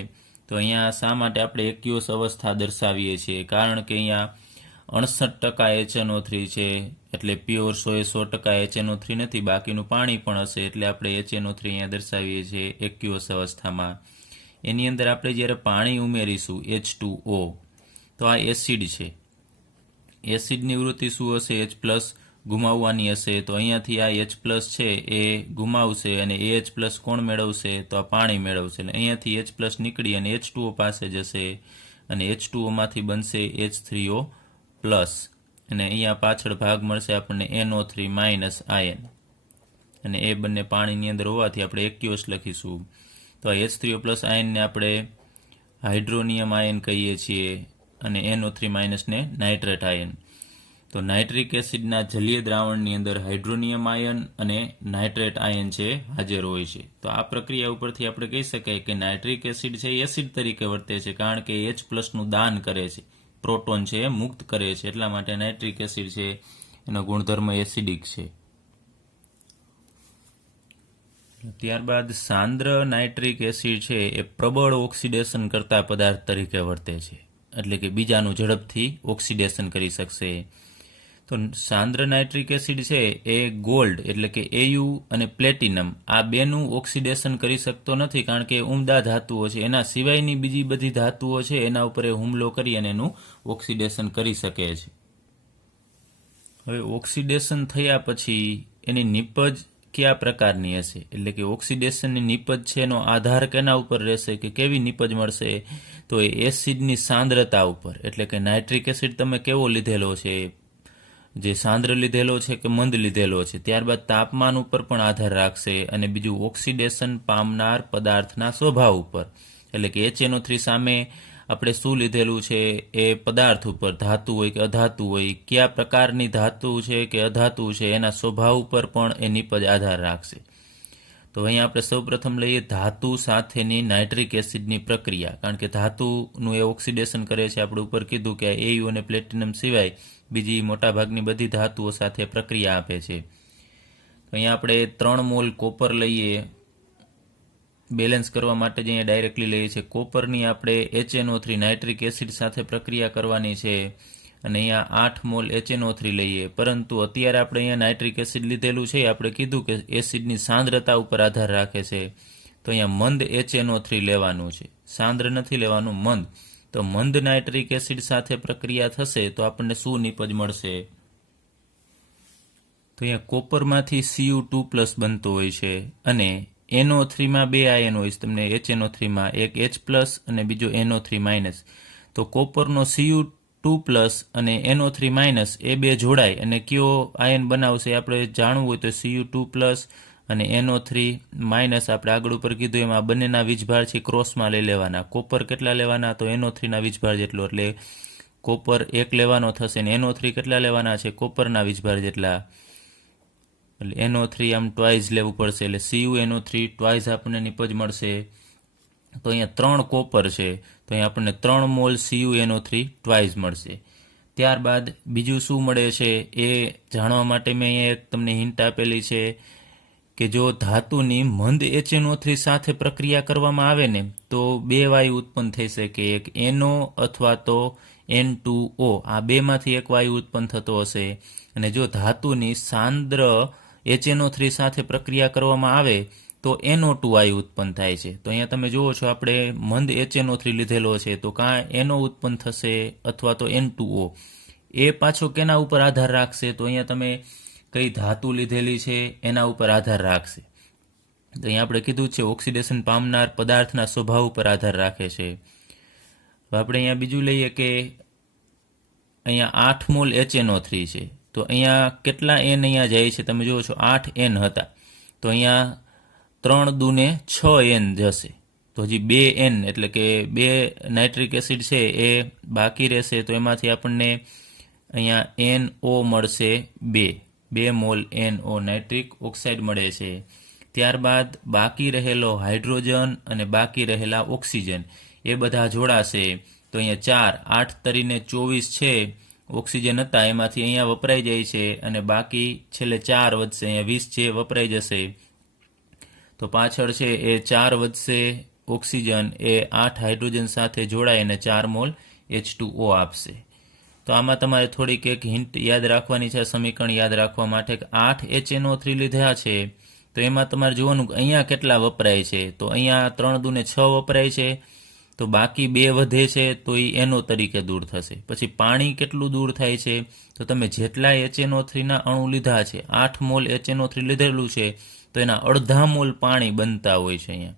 તો અહીંયા શા માટે આપણે એક્યુઅસ અવસ્થા દર્શાવીએ છીએ? કારણ કે અહીંયા 68% HNO3 છે, એટલે પ્યોર 100% HNO3 નથી, બાકીનું પાણી પણ હશે, એટલે આપણે HNO3 અહીંયા દર્શાવીએ છીએ એક્યુઅસ અવસ્થામાં. એની અંદર આપણે જ્યારે પાણી ઉમેરીશું H2O, તો આ એસિડ છે. એસિડની વૃત્તિ શું હશે? H+ ગુમાવવાની હશે. તો અહીંયાથી આ H+ છે એ ગુમાવશે અને AH+ કોણ મેળવશે? તો આ પાણી મેળવશે. એટલે અહીંયાથી H+ નીકળી અને H2O પાસે જશે અને H2O માંથી બનશે H3O+, અને અહીંયા પાછળ ભાગ મળશે આપણને NO3- આયન, અને એ બંને પાણીની અંદર હોવાથી આપણે એક્યુઅસ લખીશું. તો આ H3O+ આયનને આપણે હાઇડ્રોનિયમ આયન કહીએ છીએ અને NO3- ને નાઇટ્રેટ આયન. તો નાઇટ્રિક એસિડના જલીય દ્રાવણની અંદર હાઇડ્રોનિયમ આયન અને નાઇટ્રેટ આયન છે હાજર હોય છે. તો આ પ્રક્રિયા ઉપરથી આપણે કહી શકાય કે નાઇટ્રિક એસિડ છે એ એસિડ તરીકે વર્તે છે, કારણ કે H+ નું દાન કરે છે, પ્રોટોન છે એ મુક્ત કરે છે, એટલા માટે નાઇટ્રિક એસિડ છે એનો ગુણધર્મ એસિડિક છે. ત્યારબાદ સાંદ્ર નાઇટ્રિક એસિડ છે એ પ્રબળ ઓક્સિડેશન કરતા પદાર્થ તરીકે વર્તે છે, એટલે કે બીજાનું ઝડપથી ઓક્સિડેશન કરી શકશે. તો સાંદ્ર નાઇટ્રિક એસિડ છે એ ગોલ્ડ એટલે કે Au અને પ્લેટિનમ આ બેનું ઓક્સિડેશન કરી શકતો નથી, કારણ કે ઉમદા ધાતુઓ છે, એના સિવાયની બીજી બધી ધાતુઓ છે એના ઉપર હુમલો કરી અને એનું ઓક્સિડેશન કરી શકે છે. હવે ઓક્સિડેશન થયા પછી એની નિપજ કયા પ્રકારની હશે? એટલે કે ઓક્સિડેશનની નિપજ છે એનો આધાર કેના ઉપર રહેશે કે કેવી નિપજ મળશે? તો એ એસિડની સાંદ્રતા ઉપર. એટલે કે નાઇટ્રિક એસિડ તમે કેવો લીધેલો છે, જે સાંદ્ર લીધેલો છે કે મંદ લીધેલો છે, ત્યારબાદ તાપમાન ઉપર પણ આધાર રાખશે, અને બીજું ઓક્સિડેશન પામનાર પદાર્થના સ્વભાવ ઉપર. એટલે કે HNO3 સામે આપણે શું લીધેલું છે એ પદાર્થ ઉપર, ધાતુ હોય કે અધાતુ હોય, કયા પ્રકારની ધાતુ છે કે અધાતુ છે એના સ્વભાવ ઉપર પણ એ નિપજ આધાર રાખશે. તો અહીંયા આપણે સૌપ્રથમ લઈએ ધાતુ સાથેની નાઇટ્રિક એસિડની પ્રક્રિયા, કારણ કે ધાતુનું એ ઓક્સિડેશન કરે છે. આપણે ઉપર કીધું કે Au અને પ્લેટિનમ સિવાય બીજી મોટાભાગની બધી ધાતુઓ સાથે પ્રક્રિયા આપે છે. તો અહીંયા આપણે 3 મોલ કોપર લઈએ, બેલેન્સ કરવા માટે જ અહીંયા ડાયરેક્ટલી લઈએ છીએ. કોપરની આપણે HNO3 નાઇટ્રિક એસિડ સાથે પ્રક્રિયા કરવાની છે, અને અહીંયા 8 મોલ HNO3 લઈએ. પરંતુ અત્યારે આપણે અહીંયા નાઇટ્રિક એસિડ લીધેલું છે, આપણે કીધું કે એસિડની સાંદ્રતા ઉપર આધાર રાખે છે, તો અહીંયા મંદ HNO3 લેવાનું છે, સાંદ્ર નથી લેવાનું, મંદ. તો મંદ નાઇટ્રિક એસિડ સાથે પ્રક્રિયા થશે તો આપણને શું નિપજ મળશે? તો અહીંયા કોપરમાંથી Cu2+ બનતો હોય છે, અને NO3માં 2 આયન હોય છે, તમને HNO3માં એક H+ અને બીજો NO3-. તો કોપરનો Cu 2+ અને NO3- એ બે જોડાય અને કયો આયન બનાવશે આપણે જાણવું હોય તો Cu2+ અને NO3- આપણે આગળ ઉપર કીધું એમાં બંનેના વીજભાર છે ક્રોસમાં લઈ લેવાના. કોપર કેટલા લેવાના તો NO3ના વીજભાર જેટલો, એટલે કોપર 1 લેવાનો થશે ને NO3 કેટલા લેવાના છે કોપરના વીજભાર જેટલા, એટલે NO3 આમ ટ્વાઇસ લેવું પડશે, એટલે CuNO3 ટ્વાઇસ આપણને નિપજ મળશે. તો અહીંયા 3 કોપર છે તો અહીંયા આપણને 3 મોલ CuNO3 ટ્વાઇસ મળશે. ત્યારબાદ બીજું શું મળે છે એ જાણવા માટે મેં અહીંયા એક તમને હિન્ટ આપેલી છે કે જો ધાતુની મંદ HNO3 સાથે પ્રક્રિયા કરવામાં આવે ને તો બે વાયુ ઉત્પન્ન થઈ શકે, એક NO અથવા તો N2O, આ બેમાંથી એક વાયુ ઉત્પન્ન થતો હશે. અને જો ધાતુની સાંદ્ર HNO3 સાથે પ્રક્રિયા કરવામાં આવે તો NO2 વાયુ ઉત્પન્ન થાય છે. તો અહીંયા તમે જુઓ છો આપણે મંદ HNO3 લીધેલો છે તો કાં NO ઉત્પન્ન થશે અથવા તો N2O. એ પાછો કેના ઉપર આધાર રાખશે તો અહીંયા તમે કઈ ધાતુ લીધેલી છે એના ઉપર આધાર રાખશે. તો અહીંયા આપણે કીધું છે ઓક્સિડેશન પામનાર પદાર્થના સ્વભાવ ઉપર આધાર રાખે છે. આપણે અહીંયા બીજું લઈએ કે અહીંયા 8 મોલ HNO3 છે તો અહીંયા કેટલા N અહીંયા જાય છે તમે જુઓ છો 8 N હતા તો અહીંયા 3 દુને 6 N જશે, તો હજી 2 N એટલે કે 2 નાઇટ્રિક એસિડ છે એ બાકી રહેશે. તો એમાંથી આપણને અહીંયા NO મળશે 2 મોલ NO નાઇટ્રિક ઓક્સાઇડ મળે છે. ત્યારબાદ બાકી રહેલો હાઇડ્રોજન અને બાકી રહેલા ઓક્સિજન એ બધા જોડાશે તો અહીંયા 4 8 તરીને 24 છે ઓક્સિજન હતા એમાંથી અહીંયા વપરાઈ જાય છે અને બાકી છેલ્લે 4 વધશે, અહીંયા 20 છે વપરાઈ જશે. તો પાછળ છે એ 4 વધશે ઓક્સિજન એ 8 હાઇડ્રોજન સાથે જોડાય અને 4 મોલ H2O આપશે. તો આમાં તમારે થોડીક એક હિન્ટ યાદ રાખવાની છે સમીકરણ યાદ રાખવા માટે કે 8 HNO3 લીધા છે તો એમાં તમારે જોવાનું કે અહીંયા કેટલા વપરાય છે તો અહીંયા 3 દુને 6 વપરાય છે તો બાકી 2 વધે છે તો એ NO તરીકે દૂર થશે. પછી પાણી કેટલું દૂર થાય છે તો તમે જેટલા HNO3ના અણુ લીધા છે 8 મોલ HNO3 લીધેલું છે તો એના અડધા મોલ પાણી બનતા હોય છે. અહીંયા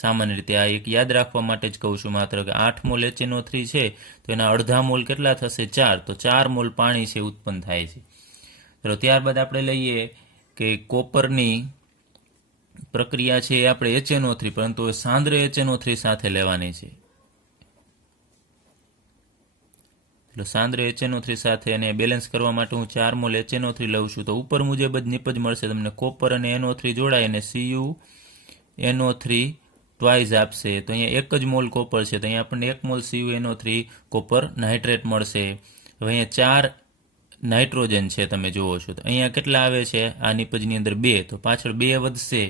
સામાન્ય રીતે આ એક યાદ રાખવા માટે જ કહું છું માત્ર કે 8 મોલ HNO3 છે તો એના અડધા મોલ કેટલા થશે 4, તો 4 મોલ પાણી છે ઉત્પન્ન થાય છે. ચલો ત્યારબાદ આપણે લઈએ કે કોપરની પ્રક્રિયા છે એ આપણે HNO3 પરંતુ સાંદ્ર HNO3 સાથે લેવાની છે. એટલે સાંદ્ર HNO3 સાથે અને બેલેન્સ કરવા માટે હું 4 મોલ HNO3 લઉં છું તો ઉપર મુજબ જ નિપજ મળશે તમને. કોપર અને NO3 જોડાય અને CuNO3 ટ્વાઇસ આપશે તો અહીંયા 1 જ મોલ કોપર છે તો અહીંયા આપણને 1 મોલ CuNO3 કોપર નાઇટ્રેટ મળશે. હવે અહીંયા 4 નાઇટ્રોજન છે તમે જુઓ છો તો અહીંયા કેટલા આવે છે આ નિપજની અંદર 2, તો પાછળ 2 વધશે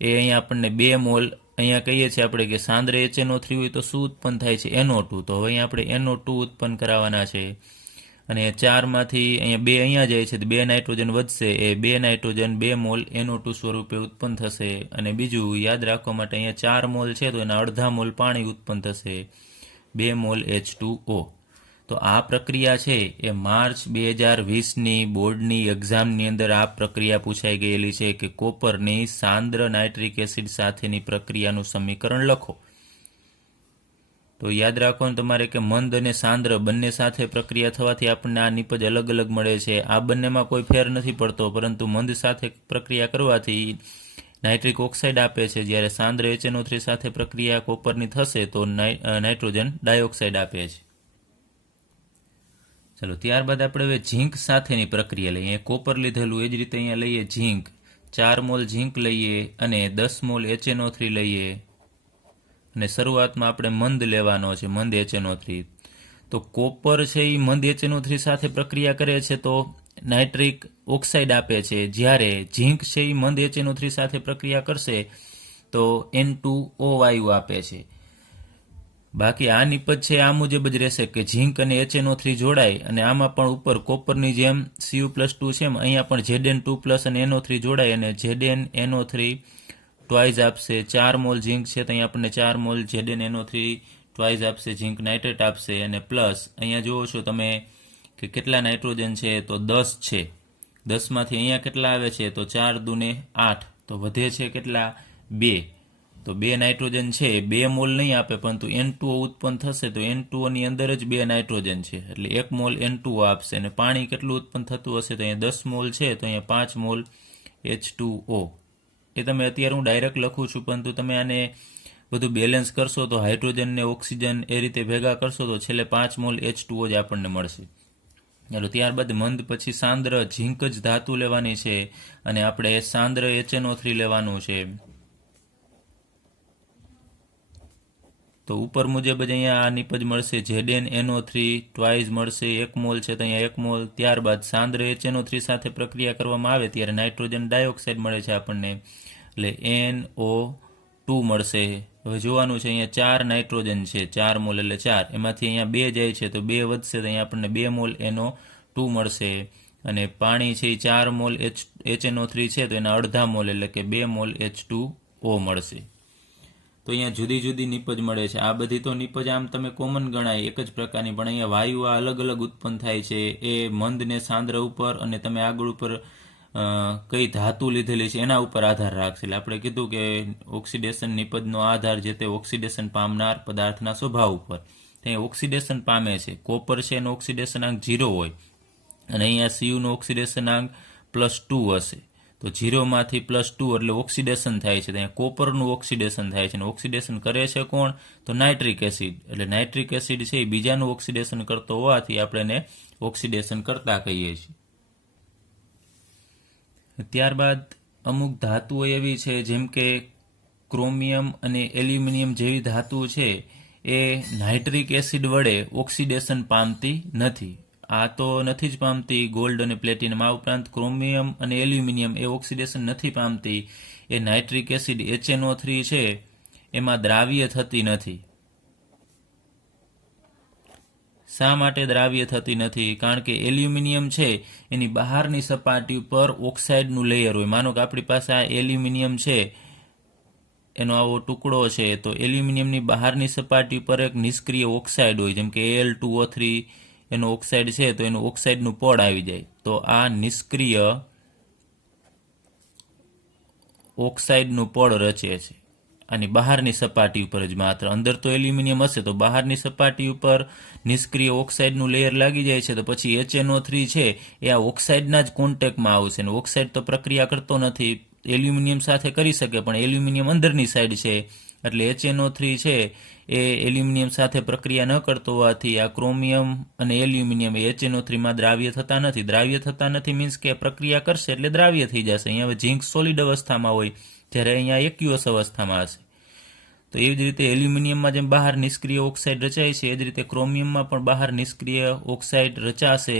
એ અહીંયા આપણને 2 મોલ અહીંયા કહીએ છીએ આપણે કે સાંદ્ર HNO3 હોય તો શું ઉત્પન્ન થાય છે NO2, તો હવે અહીંયા આપણે NO2 ઉત્પન્ન કરાવવાના છે અને 4માંથી અહીંયા 2 અહીંયા જાય છે તો 2 નાઇટ્રોજન વધશે એ 2 નાઇટ્રોજન 2 મોલ NO2 સ્વરૂપે ઉત્પન્ન થશે. અને બીજું યાદ રાખવા માટે અહીંયા 4 મોલ છે તો એના અડધા મોલ પાણી ઉત્પન્ન થશે 2 મોલ H2O. તો આ પ્રક્રિયા છે એ માર્ચ 2020ની બોર્ડની એક્ઝામની અંદર આ પ્રક્રિયા પૂછાઈ ગયેલી છે કે કોપરની સાંદ્ર નાઇટ્રિક એસિડ સાથેની પ્રક્રિયાનું સમીકરણ લખો. તો યાદ રાખવાનું તમારે કે મંદ અને સાંદ્ર બંને સાથે પ્રક્રિયા થવાથી આપણને આ નિપજ અલગ અલગ મળે છે. આ બંનેમાં કોઈ ફેર નથી પડતો પરંતુ મંદ સાથે પ્રક્રિયા કરવાથી નાઇટ્રિક ઓક્સાઇડ આપે છે, જ્યારે સાંદ્ર HNO3 સાથે પ્રક્રિયા કોપરની થશે તો નાઇટ્રોજન ડાયોક્સાઇડ આપે છે. ચલો ત્યારબાદ આપણે હવે ઝીંક સાથેની પ્રક્રિયા લઈએ. કોપર લીધેલું એ જ રીતે અહીંયા લઈએ ઝીંક, 4 મોલ ઝીંક લઈએ અને 10 મોલ HNO3 લઈએ અને શરૂઆતમાં આપણે મંદ લેવાનો છે, મંદ HNO3. તો કોપર છે એ મંદ HNO3 સાથે પ્રક્રિયા કરે છે તો નાઇટ્રિક ઓક્સાઇડ આપે છે, જ્યારે ઝીંક છે એ મંદ HNO3 સાથે પ્રક્રિયા કરશે તો N2O વાયુ આપે છે. બાકી આ નિપજ છે આ મુજબ જ રહેશે કે ઝીંક અને HNO3 જોડાય અને આમાં પણ ઉપર કોપરની જેમ Cu+2 છે એમ અહીંયા પણ Zn2+ અને NO3 જોડાય અને ZnNO3 ટ્વાઇસ આપશે. 4 મોલ ઝીંક છે તો અહીંયા આપણને 4 મોલ ZnNO3 ટ્વાઇસ આપશે, ઝીંક નાઇટ્રેટ આપશે અને પ્લસ અહીંયા જુઓ છો તમે કે કેટલા નાઇટ્રોજન છે તો 10 છે, 10માંથી અહીંયા કેટલા આવે છે તો 4 દુને 8, તો વધે છે કેટલા 2, તો 2 નાઇટ્રોજન છે એ 2 મોલ નહીં આપે, પરંતુ N2O ઉત્પન્ન થશે તો N2O ની અંદર જ 2 નાઇટ્રોજન છે એટલે 1 મોલ N2O આપશે. અને પાણી કેટલું ઉત્પન્ન થતું હશે તો અહીંયા 10 મોલ છે તો અહીંયા 5 મોલ H2O. એ તમે અત્યારે હું ડાયરેક્ટ લખું છું, પરંતુ તમે આને બધું બેલેન્સ કરશો તો હાઇડ્રોજન ને ઓક્સિજન એ રીતે ભેગા કરશો તો છેલ્લે 5 મોલ H2O જ આપણને મળશે. ચાલો ત્યારબાદ મંદ પછી સાંદ્ર ઝીંક જ ધાતુ લેવાની છે અને આપણે સાંદ્ર HNO3 લેવાનું છે. તો ઉપર મુજબ જ અહીંયા આ નિપજ મળશે. ZnNO3 ટ્વાઇસ મળશે, 1 મોલ છે તો અહીંયા 1 મોલ. ત્યારબાદ સાંદ્ર HNO3 સાથે પ્રક્રિયા કરવામાં આવે ત્યારે નાઇટ્રોજન ડાયોક્સાઇડ મળે છે આપણને, એટલે NO2 મળશે. હવે જોવાનું છે અહીંયા 4 નાઇટ્રોજન છે, 4 મોલ એટલે 4, એમાંથી અહીંયા 2 જાય છે તો 2 વધશે તો અહીંયા આપણને 2 મોલ NO2 મળશે. અને પાણી છે એ 4 મોલ HNO3 છે તો એના અડધા મોલ એટલે કે 2 મોલ H2O મળશે. તો અહીંયા જુદી જુદી નિપજ મળે છે. આ બધી તો નિપજ આમ તમે કોમન ગણાય એક જ પ્રકારની, પણ અહીંયા વાયુ આ અલગ અલગ ઉત્પન્ન થાય છે એ મંદ ને સાંદ્ર ઉપર અને તમે આગળ ઉપર કઈ ધાતુ લીધેલી છે એના ઉપર આધાર રાખશે. એટલે આપણે કીધું કે ઓક્સિડેશન નિપજનો આધાર જે તે ઓક્સિડેશન પામનાર પદાર્થના સ્વભાવ ઉપર. ત્યાં ઓક્સિડેશન પામે છે, કોપર છે એનો ઓક્સિડેશનાંક 0 હોય અને અહીંયા સીયુનો ઓક્સિડેશનાંક +2 હશે. તો 0 માંથી +2 એટલે ઓક્સિડેશન થાય છે. ત્યાં કોપરનું ઓક્સિડેશન થાય છે અને ઓક્સિડેશન કરે છે કોણ? તો નાઇટ્રિક એસિડ. એટલે નાઇટ્રિક એસિડ છે એ બીજાનું ઓક્સિડેશન કરતો હોવાથી આપણે એને ઓક્સિડેશન કરતા કહીએ છીએ. ત્યારબાદ અમુક ધાતુઓ એવી છે જેમ કે ક્રોમિયમ અને એલ્યુમિનિયમ જેવી ધાતુ છે એ નાઇટ્રિક એસિડ વડે ઓક્સિડેશન પામતી નથી. આ તો નથી જ પામતી ગોલ્ડ અને પ્લેટિનમ. આ ઉપરાંત ક્રોમિયમ અને એલ્યુમિનિયમ એ ઓક્સિડેશન નથી પામતી. એ નાઇટ્રિક એસિડ HNO3 છે એમાં દ્રાવ્ય થતી નથી. શા માટે દ્રાવ્ય થતી નથી? કારણ કે એલ્યુમિનિયમ છે એની બહારની સપાટી ઉપર ઓક્સાઇડનું લેયર હોય. માનો કે આપણી પાસે આ એલ્યુમિનિયમ છે એનો આવો ટુકડો છે, તો એલ્યુમિનિયમની બહારની સપાટી ઉપર એક નિષ્ક્રિય ઓક્સાઇડ હોય, જેમ કે Al2O3 એનો ઓક્સાઇડ છે તો એનું ઓક્સાઇડનું પડ આવી જાય. તો આ નિષ્ક્રિય ઓક્સાઇડનું પડ રચે છે આની બહારની સપાટી ઉપર જ માત્ર. અંદર તો એલ્યુમિનિયમ હશે તો બહારની સપાટી ઉપર નિષ્ક્રિય ઓક્સાઇડનું લેયર લાગી જાય છે તો પછી HNO3 છે એ આ ઓક્સાઇડના જ કોન્ટેક્ટમાં આવશે અને ઓક્સાઇડ તો પ્રક્રિયા કરતો નથી. એલ્યુમિનિયમ સાથે કરી શકે પણ એલ્યુમિનિયમ અંદરની સાઈડ છે એટલે HNO3 છે એ એલ્યુમિનિયમ સાથે પ્રક્રિયા ન કરતો હોવાથી આ ક્રોમિયમ અને એલ્યુમિનિયમ એ HNO3 માં દ્રાવ્ય થતા નથી. દ્રાવ્ય થતા નથી મીન્સ કે પ્રક્રિયા કરશે એટલે દ્રાવ્ય થઈ જશે. અહીંયા હવે ઝીંક સોલિડ અવસ્થામાં હોય જ્યારે અહીંયા એક્યુઅસ અવસ્થામાં હશે. તો એવી જ રીતે એલ્યુમિનિયમમાં જેમ બહાર નિષ્ક્રિય ઓક્સાઇડ રચાય છે એ જ રીતે ક્રોમિયમમાં પણ બહાર નિષ્ક્રિય ઓક્સાઇડ રચાશે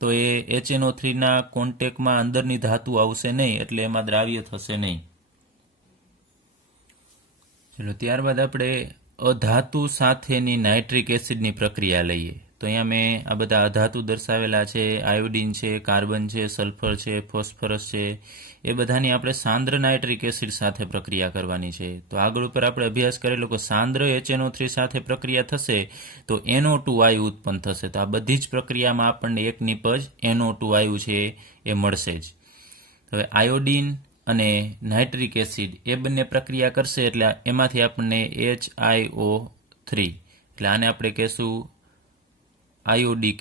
તો એ HNO3 ના કોન્ટેક્ટમાં અંદરની ધાતુ આવશે નહીં એટલે એમાં દ્રાવ્ય થશે નહીં. ચલો ત્યારબાદ આપણે અધાતુ સાથેની નાઇટ્રિક એસિડની પ્રક્રિયા લઈએ. તો અહીંયા મેં આ બધા અધાતુ દર્શાવેલા છે. આયોડિન છે, કાર્બન છે, સલ્ફર છે, ફોસ્ફરસ છે. એ બધાની આપણે સાંદ્ર નાઇટ્રિક એસિડ સાથે પ્રક્રિયા કરવાની છે. તો આગળ ઉપર આપણે અભ્યાસ કરેલો કે સાંદ્ર HNO3 સાથે પ્રક્રિયા થશે તો NO2 વાયુ ઉત્પન્ન થશે. તો આ બધી જ પ્રક્રિયામાં આપણને એક નિપજ NO2 વાયુ છે એ મળશે જ. હવે આયોડિન અને નાઇટ્રિક એસિડ એ બંને પ્રક્રિયા કરશે એટલે એમાંથી આપણને HiO3 એટલે આને આપણે કહેશું આયોડિક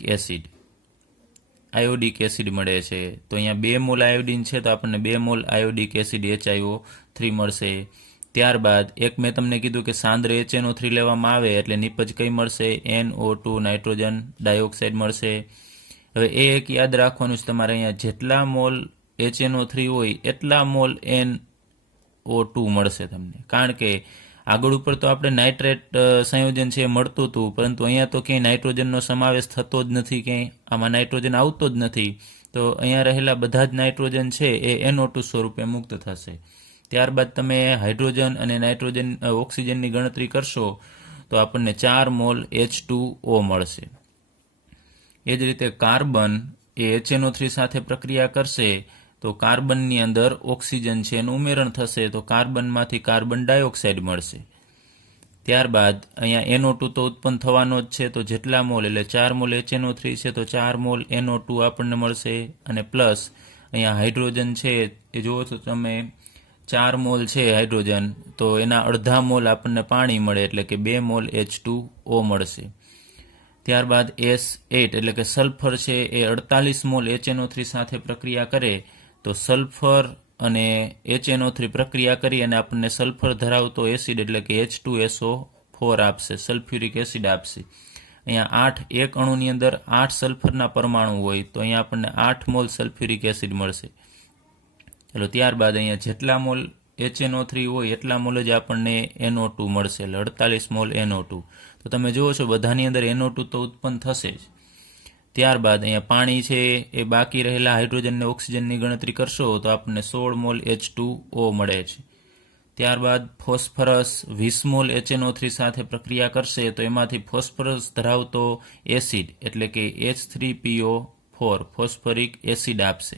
એસિડ મળે છે. તો અહીંયા 2 મોલ આયોડિન છે તો આપણને 2 મોલ આયોડિક એસિડ HiO3 મળશે. ત્યારબાદ એક મેં તમને કીધું કે સાંદ્ર HNO3 લેવામાં આવે એટલે નિપજ કઈ મળશે? NO2 નાઇટ્રોજન ડાયોક્સાઇડ મળશે. હવે એ એક યાદ રાખવાનું છે તમારે, અહીંયા જેટલા મોલ HNO3 હોય એટલા મોલ NO2 મળશે તમને. કારણ કે આગળ ઉપર તો આપણે નાઇટ્રેટ સંયોજન છે એ મળતું હતું, પરંતુ અહીંયા તો ક્યાંય નાઇટ્રોજનનો સમાવેશ થતો જ નથી, ક્યાંય આમાં નાઇટ્રોજન આવતો જ નથી. તો અહીંયા રહેલા બધા જ નાઇટ્રોજન છે એ NO2 સ્વરૂપે મુક્ત થશે. ત્યારબાદ તમે હાઇડ્રોજન અને નાઇટ્રોજન ઓક્સિજનની ગણતરી કરશો તો આપણને 4 મોલ H2O મળશે. એ જ રીતે કાર્બન એ HNO3 સાથે પ્રક્રિયા કરશે તો કાર્બનની અંદર ઓક્સિજન છે એનું ઉમેરણ થશે તો કાર્બનમાંથી કાર્બન ડાયોક્સાઇડ મળશે. ત્યારબાદ અહીંયા NO2 તો ઉત્પન્ન થવાનો જ છે તો જેટલા મોલ એટલે 4 મોલ HNO3 છે તો 4 મોલ NO2 આપણને મળશે. અને પ્લસ અહીંયા હાઇડ્રોજન છે એ જુઓ તો તમે 4 મોલ છે હાઇડ્રોજન, તો એના અડધા મોલ આપણને પાણી મળે એટલે કે 2 મોલ H2O મળશે. ત્યારબાદ S8 એટલે કે સલ્ફર છે એ 48 મોલ HNO3 સાથે પ્રક્રિયા કરે તો સલ્ફર અને HNO3 પ્રક્રિયા કરી અને આપણને સલ્ફર ધરાવતો એસિડ એટલે કે H2SO4 આપશે, સલ્ફ્યુરિક એસિડ આપશે. અહીંયા 8 એક અણુની અંદર 8 સલ્ફરના પરમાણુ હોય તો અહીંયા આપણને 8 મોલ સલ્ફ્યુરિક એસિડ મળશે. ચલો ત્યારબાદ અહીંયા જેટલા મોલ HNO3 હોય એટલા મોલ જ આપણને NO2 મળશે, એટલે 48 મોલ NO2. તો તમે જુઓ છો બધાની અંદર NO2 તો ઉત્પન્ન થશે જ. ત્યારબાદ અહીંયા પાણી છે એ બાકી રહેલા હાઇડ્રોજન અને ઓક્સિજનની ગણતરી કરશો તો આપણને 16 મોલ H2O મળે છે. ત્યારબાદ ફોસ્ફરસ 20 મોલ HNO3 સાથે પ્રક્રિયા કરશે તો એમાંથી ફોસ્ફરસ ધરાવતો એસિડ એટલે કે H3PO4 ફોસ્ફરિક એસિડ આપશે.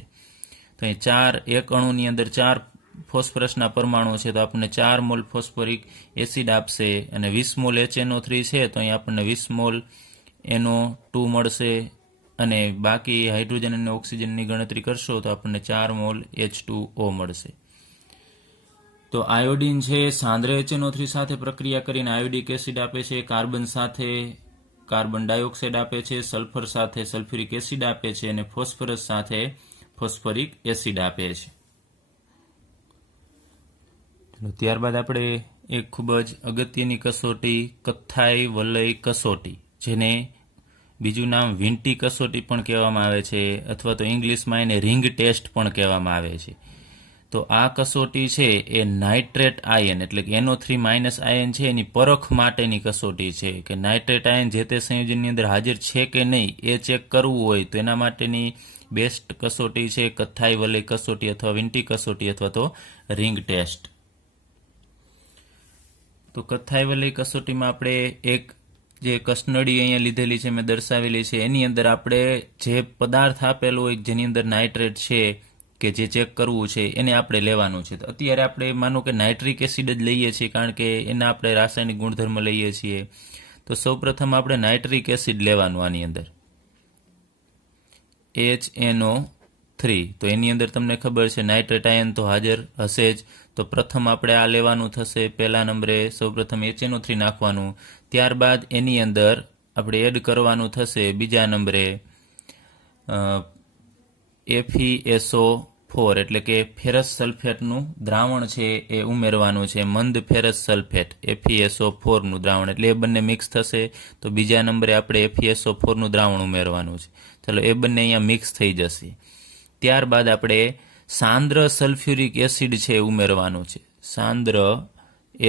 તો અહીં 4 એક અણુની અંદર 4 ફોસ્ફરસના પરમાણુ છે તો આપણને 4 મોલ ફોસ્ફરિક એસિડ આપશે અને 20 મોલ HNO3 છે તો અહીં આપણને 20 મોલ NO2 મળશે અને બાકી હાઇડ્રોજન અને ઓક્સિજનની ગણતરી કરશો તો આપણને 4 મોલ H2O મળશે. તો આયોડિન છે સાંદ્ર HNO3 સાથે પ્રક્રિયા કરીને આયોડિક એસિડ આપે છે, કાર્બન સાથે કાર્બન ડાયોક્સાઇડ આપે છે, સલ્ફર સાથે સલ્ફ્યુરિક એસિડ આપે છે અને ફોસ્ફરસ સાથે ફોસ્ફરિક એસિડ આપે છે. ત્યારબાદ આપણે એક ખૂબ જ અગત્યની કસોટી કથ્થાઈ વલય કસોટી, જેને બીજું નામ વિન્ટી કસોટી પણ કહેવામાં આવે છે અથવા તો ઇંગ્લિશમાં એને રિંગ ટેસ્ટ પણ કહેવામાં આવે છે. તો આ કસોટી છે એ નાઇટ્રેટ આયન એટલે કે NO3- આયન છે એની પરખ માટેની કસોટી છે કે નાઇટ્રેટ આયન જે તે સંયોજનની અંદર હાજર છે કે નહીં એ ચેક કરવું હોય તો એના માટેની બેસ્ટ કસોટી છે કથ્થાઈ વલય કસોટી અથવા વિન્ટી કસોટી અથવા તો રિંગ ટેસ્ટ. તો કથ્થાઈ વલય કસોટીમાં આપણે એક જે કસનળી અહીંયા લીધેલી છે મેં દર્શાવેલી છે એની અંદર આપણે જે પદાર્થ આપેલો હોય જેની અંદર નાઇટ્રેટ છે કે જે ચેક કરવું છે એને આપણે લેવાનું છે. તો અત્યારે આપણે માનો કે નાઇટ્રિક એસિડ જ લઈએ છીએ કારણ કે એના આપણે રાસાયણિક ગુણધર્મ લઈએ છીએ. તો સૌપ્રથમ આપણે નાઇટ્રિક એસિડ લેવાનું આની અંદર HNO3. તો એની અંદર તમને ખબર છે નાઇટ્રેટ આયન તો હાજર હશે જ. તો પ્રથમ આપણે આ લેવાનું થશે, પહેલા નંબરે સૌપ્રથમ HNO3 નાખવાનું, ત્યારબાદ એની અંદર આપણે એડ કરવાનું થશે બીજા નંબરે FeSO4 એટલે કે ફેરસ સલ્ફેટનું દ્રાવણ છે એ ઉમેરવાનું છે, મંદ ફેરસ સલ્ફેટ FeSO4 નું દ્રાવણ, એટલે એ બંને મિક્સ થશે. તો બીજા નંબરે આપણે FeSO4 નું દ્રાવણ ઉમેરવાનું છે. ચલો એ બંને અહીંયા મિક્સ થઈ જશે. ત્યારબાદ આપણે સાંદ્ર સલ્ફ્યુરિક એસિડ છે ઉમેરવાનું છે, સાંદ્ર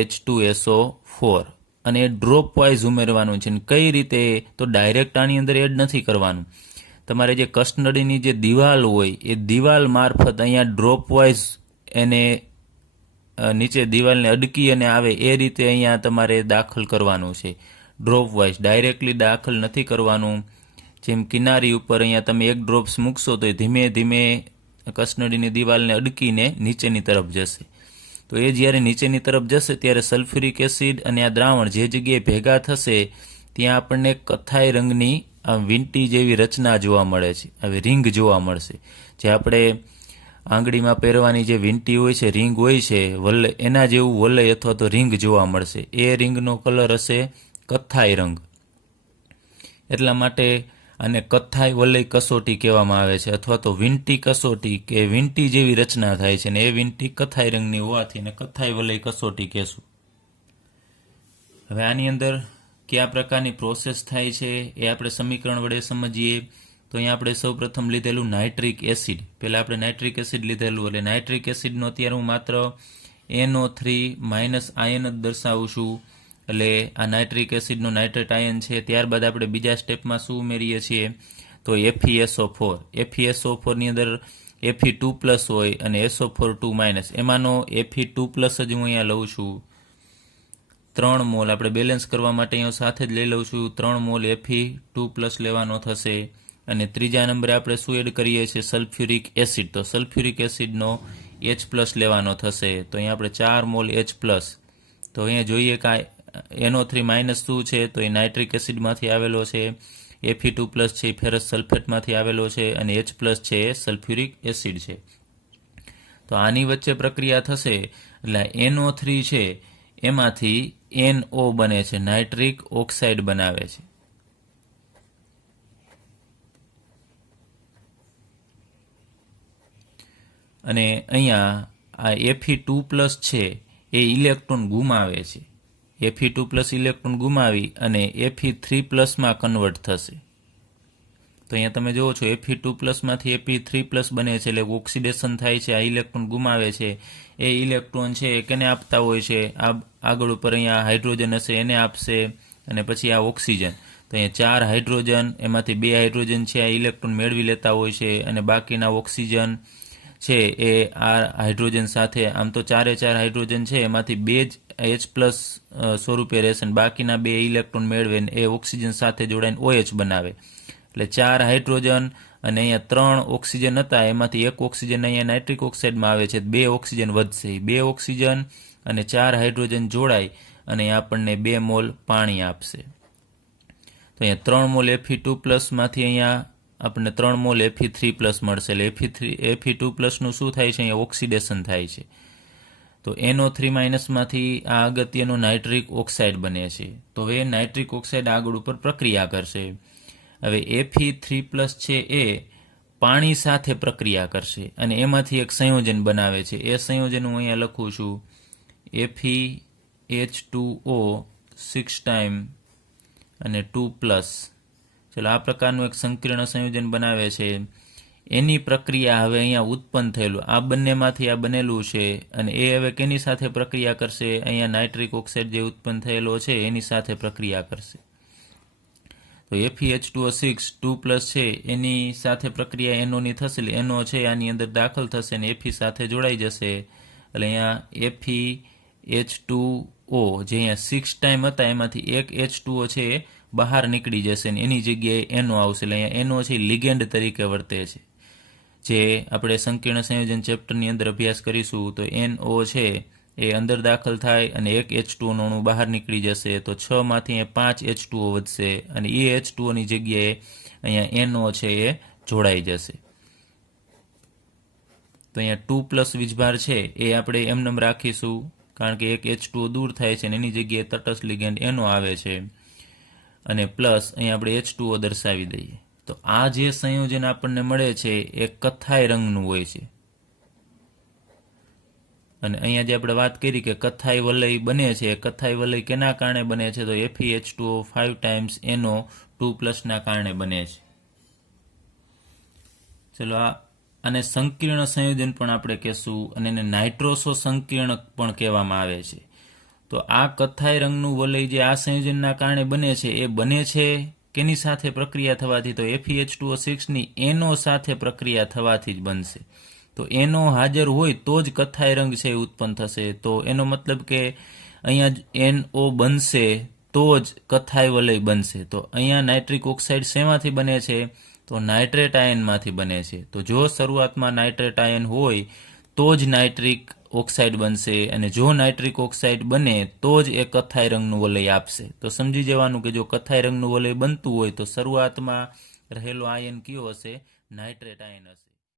H2SO4, અને ડ્રોપ વાઇઝ ઉમેરવાનું છે. કઈ રીતે? તો ડાયરેક્ટ આની અંદર એડ નથી કરવાનું. તમારે જે કસનળીની જે દિવાલ હોય એ દિવાલ મારફત અહીંયા ડ્રોપ વાઇઝ એને નીચે દિવાલને અડકી અને આવે એ રીતે અહીંયા તમારે દાખલ કરવાનું છે. ડ્રોપ વાઇઝ ડાયરેક્ટલી દાખલ નથી કરવાનું. જેમ કિનારી ઉપર અહીંયા તમે એક ડ્રોપ્સ મૂકશો તો એ ધીમે ધીમે કસનળીની દિવાલને અડકીને નીચેની તરફ જશે. તો એ જ્યારે નીચેની તરફ જશે ત્યારે સલ્ફ્યુરિક એસિડ અને આ દ્રાવણ જે જગ્યાએ ભેગા થશે ત્યાં આપણને કથ્થાઈ રંગની વિંટી જેવી રચના જોવા મળે છે, આવી રિંગ જોવા મળશે. જે આપણે આંગળીમાં પહેરવાની જે વિંટી હોય છે, રિંગ હોય છે વલય, એના જેવું વલય અથવા તો રિંગ જોવા મળશે. એ રિંગનો કલર હશે કથ્થાઈ રંગ. એટલા માટે આને કથ્થાઈ વલય કસોટી કહેવામાં આવે છે અથવા તો વિંટી કસોટી, કે વિંટી જેવી રચના થાય છે ને એ વિંટી કથ્થાઈ રંગની હોવાથી ને કથ્થાઈ વલય કસોટી કહેશું. હવે આની અંદર કયા પ્રકારની પ્રોસેસ થાય છે એ આપણે સમીકરણ વડે સમજીએ. તો અહીંયા આપણે સૌ પ્રથમ લીધેલું નાઇટ્રિક એસિડ, પહેલાં આપણે નાઇટ્રિક એસિડ લીધેલું એટલે નાઇટ્રિક એસિડનો અત્યારે હું માત્ર NO3- આયન જ દર્શાવું છું, એટલે આ નાઇટ્રિક એસિડનો નાઇટ્રેટ આયન છે. ત્યારબાદ આપણે બીજા સ્ટેપમાં શું ઉમેરીએ છીએ તો FeSO4. FeSO4ની અંદર Fe2+ હોય અને SO4 2-, એમાંનો Fe2+ જ હું અહીંયા લઉં છું 3 મોલ. આપણે બેલેન્સ કરવા માટે અહીંયા સાથે જ લઈ લઉં છું 3 મોલ Fe2+ લેવાનો થશે. અને ત્રીજા નંબરે આપણે શું એડ કરીએ છીએ સલ્ફ્યુરિક એસિડ. તો સલ્ફ્યુરિક એસિડનો H+ લેવાનો થશે. તો અહીંયા આપણે 4 મોલ H+. તો અહીંયા જોઈએ કે NO3- શું છે તો એ નાઇટ્રિક એસિડમાંથી આવેલો છે, Fe2+ છે એ ફેરસ સલ્ફેટમાંથી આવેલો છે અને H+ છે એ સલ્ફ્યુરિક એસિડ છે. તો આની વચ્ચે પ્રક્રિયા થશે એટલે NO3 છે એમાંથી NO બને છે, નાઇટ્રિક ઓક્સાઇડ બનાવે છે. અને અહીંયા આ Fe2+ છે એ ઇલેક્ટ્રોન ગુમાવે છે. Fe2+ ઇલેક્ટ્રોન ગુમાવી અને Fe3+ માં કન્વર્ટ થશે. તો અહીંયા તમે જુઓ છો Fe2+ માંથી Fe3+ બને છે એટલે ઓક્સિડેશન થાય છે, આ ઇલેક્ટ્રોન ગુમાવે છે. એ ઇલેક્ટ્રોન છે એ કેને આપતા હોય છે, આગળ ઉપર અહીંયા હાઇડ્રોજન હશે એને આપશે અને પછી આ ઓક્સિજન. તો અહીંયા 4 હાઇડ્રોજન, એમાંથી 2 હાઇડ્રોજન છે આ ઇલેક્ટ્રોન મેળવી લેતા હોય છે અને બાકીના ઓક્સિજન છે એ આ હાઇડ્રોજન સાથે, આમ તો 4 હાઇડ્રોજન છે એમાંથી 2 જ H+ સ્વરૂપે રહેશે અને બાકીના 2 ઇલેક્ટ્રોન મેળવે એ ઓક્સિજન સાથે જોડાઈને OH બનાવે. એટલે 4 હાઇડ્રોજન અને અહીંયા 3 ઓક્સિજન હતા એમાંથી 1 ઓક્સિજન અહીંયા નાઇટ્રિક ઓક્સાઇડમાં આવે છે, 2 ઓક્સિજન વધશે. 2 ઓક્સિજન અને 4 હાઇડ્રોજન જોડાય અને આપણને 2 મોલ પાણી આપશે. તો અહીંયા 3 મોલ Fe2+ માંથી અહીંયા આપણને 3 મોલ Fe3+ મળશે. એટલે Fe2+ નું શું થાય છે, અહીંયા ઓક્સિડેશન થાય છે. તો NO3- માંથી આ અગત્યનો નાઇટ્રિક ઓક્સાઇડ બને છે. તો હવે નાઇટ્રિક ઓક્સાઇડ આગળ ઉપર પ્રક્રિયા કરશે. હવે Fe3+ છે એ પાણી સાથે પ્રક્રિયા કરશે અને એમાંથી એક સંયોજન બનાવે છે. એ સંયોજન હું અહીંયા લખું છું, FeH2O 6 ટાઈમ અને 2+. ચલો આ પ્રકારનું એક સંકીર્ણ સંયોજન બનાવે છે. એની પ્રક્રિયા હવે અહીંયા ઉત્પન્ન થયેલું આ બંનેમાંથી આ બનેલું છે અને એ હવે કેની સાથે પ્રક્રિયા કરશે, અહીંયા નાઇટ્રિક ઓક્સાઇડ જે ઉત્પન્ન થયેલો છે એની સાથે પ્રક્રિયા કરશે. તો FeH2O 6 2+ છે એની સાથે પ્રક્રિયા NO ની થશે એટલે NO છે આની અંદર દાખલ થશે અને Fe સાથે જોડાઈ જશે. એટલે અહીંયા FeH2O જે અહીંયા 6 ટાઈમ હતા એમાંથી એક H2O છે એ બહાર નીકળી જશે અને એની જગ્યાએ NO આવશે. એટલે અહીંયા NO છે લિગેન્ડ તરીકે વર્તે છે. જે આપણે સંકીર્ણ સંયોજન ચેપ્ટરની અંદર અભ્યાસ કરીશું તો NO છે એ અંદર દાખલ થાય અને એક H2O નું અણુ બહાર નીકળી જશે. તો 6 માંથી 5 H2O વધશે અને એ H2O ની જગ્યાએ અહીંયા NO છે એ જોડાઈ જશે. તો અહીંયા 2+ વીજભાર છે એ આપણે એમનેમ રાખીશું કારણ કે એક H2O દૂર થાય છે અને એની જગ્યાએ તટસ્થ લિગેન્ડ NO આવે છે અને પ્લસ અહીંયા આપણે H2O દર્શાવી દઈએ. તો આ જે સંયોજન આપણને મળે છે એ કથ્થાઈ રંગનું હોય છે અને અહીંયા જે આપણે વાત કરી કે કથ્થાઈ વલય બને છે, કથ્થાઈ વલય કેના કારણે બને છે તો FeH2O 5 ટાઈમ્સ NO 2+ ના કારણે બને છે. ચલો આને સંકીર્ણ સંયોજન પણ આપણે કહેશું અને એને નાઇટ્રોસો સંકીર્ણ પણ કહેવામાં આવે છે. તો આ કથ્થાઈ રંગનું વલય જે આ સંયોજનના કારણે બને છે એ બને છે કેની સાથે પ્રક્રિયા થવાથી તો FeH2O 6 ની NO સાથે પ્રક્રિયા થવાથી જ બનશે. તો NO હાજર હોય તો જ કથ્થાઈ રંગ છે ઉત્પન્ન થશે. તો એનો મતલબ કે અહીંયા NO બનશે તો જ કથ્થાઈ વલય બનશે. તો અહીંયા નાઇટ્રિક ઓક્સાઇડ શેમાંથી બને છે તો નાઇટ્રેટ આયનમાંથી બને છે. તો જો શરૂઆતમાં નાઇટ્રેટ આયન હોય તો જ નાઇટ્રિક ઓક્સાઇડ બનશે અને જો નાઇટ્રિક ઓક્સાઇડ બને તો જ એ કથ્થાઈ રંગનું વલય આપશે. તો સમજી જવાનું કે જો કથ્થાઈ રંગનું વલય બનતું હોય તો શરૂઆતમાં રહેલો આયન કયો હશે, નાઇટ્રેટ આયન હશે.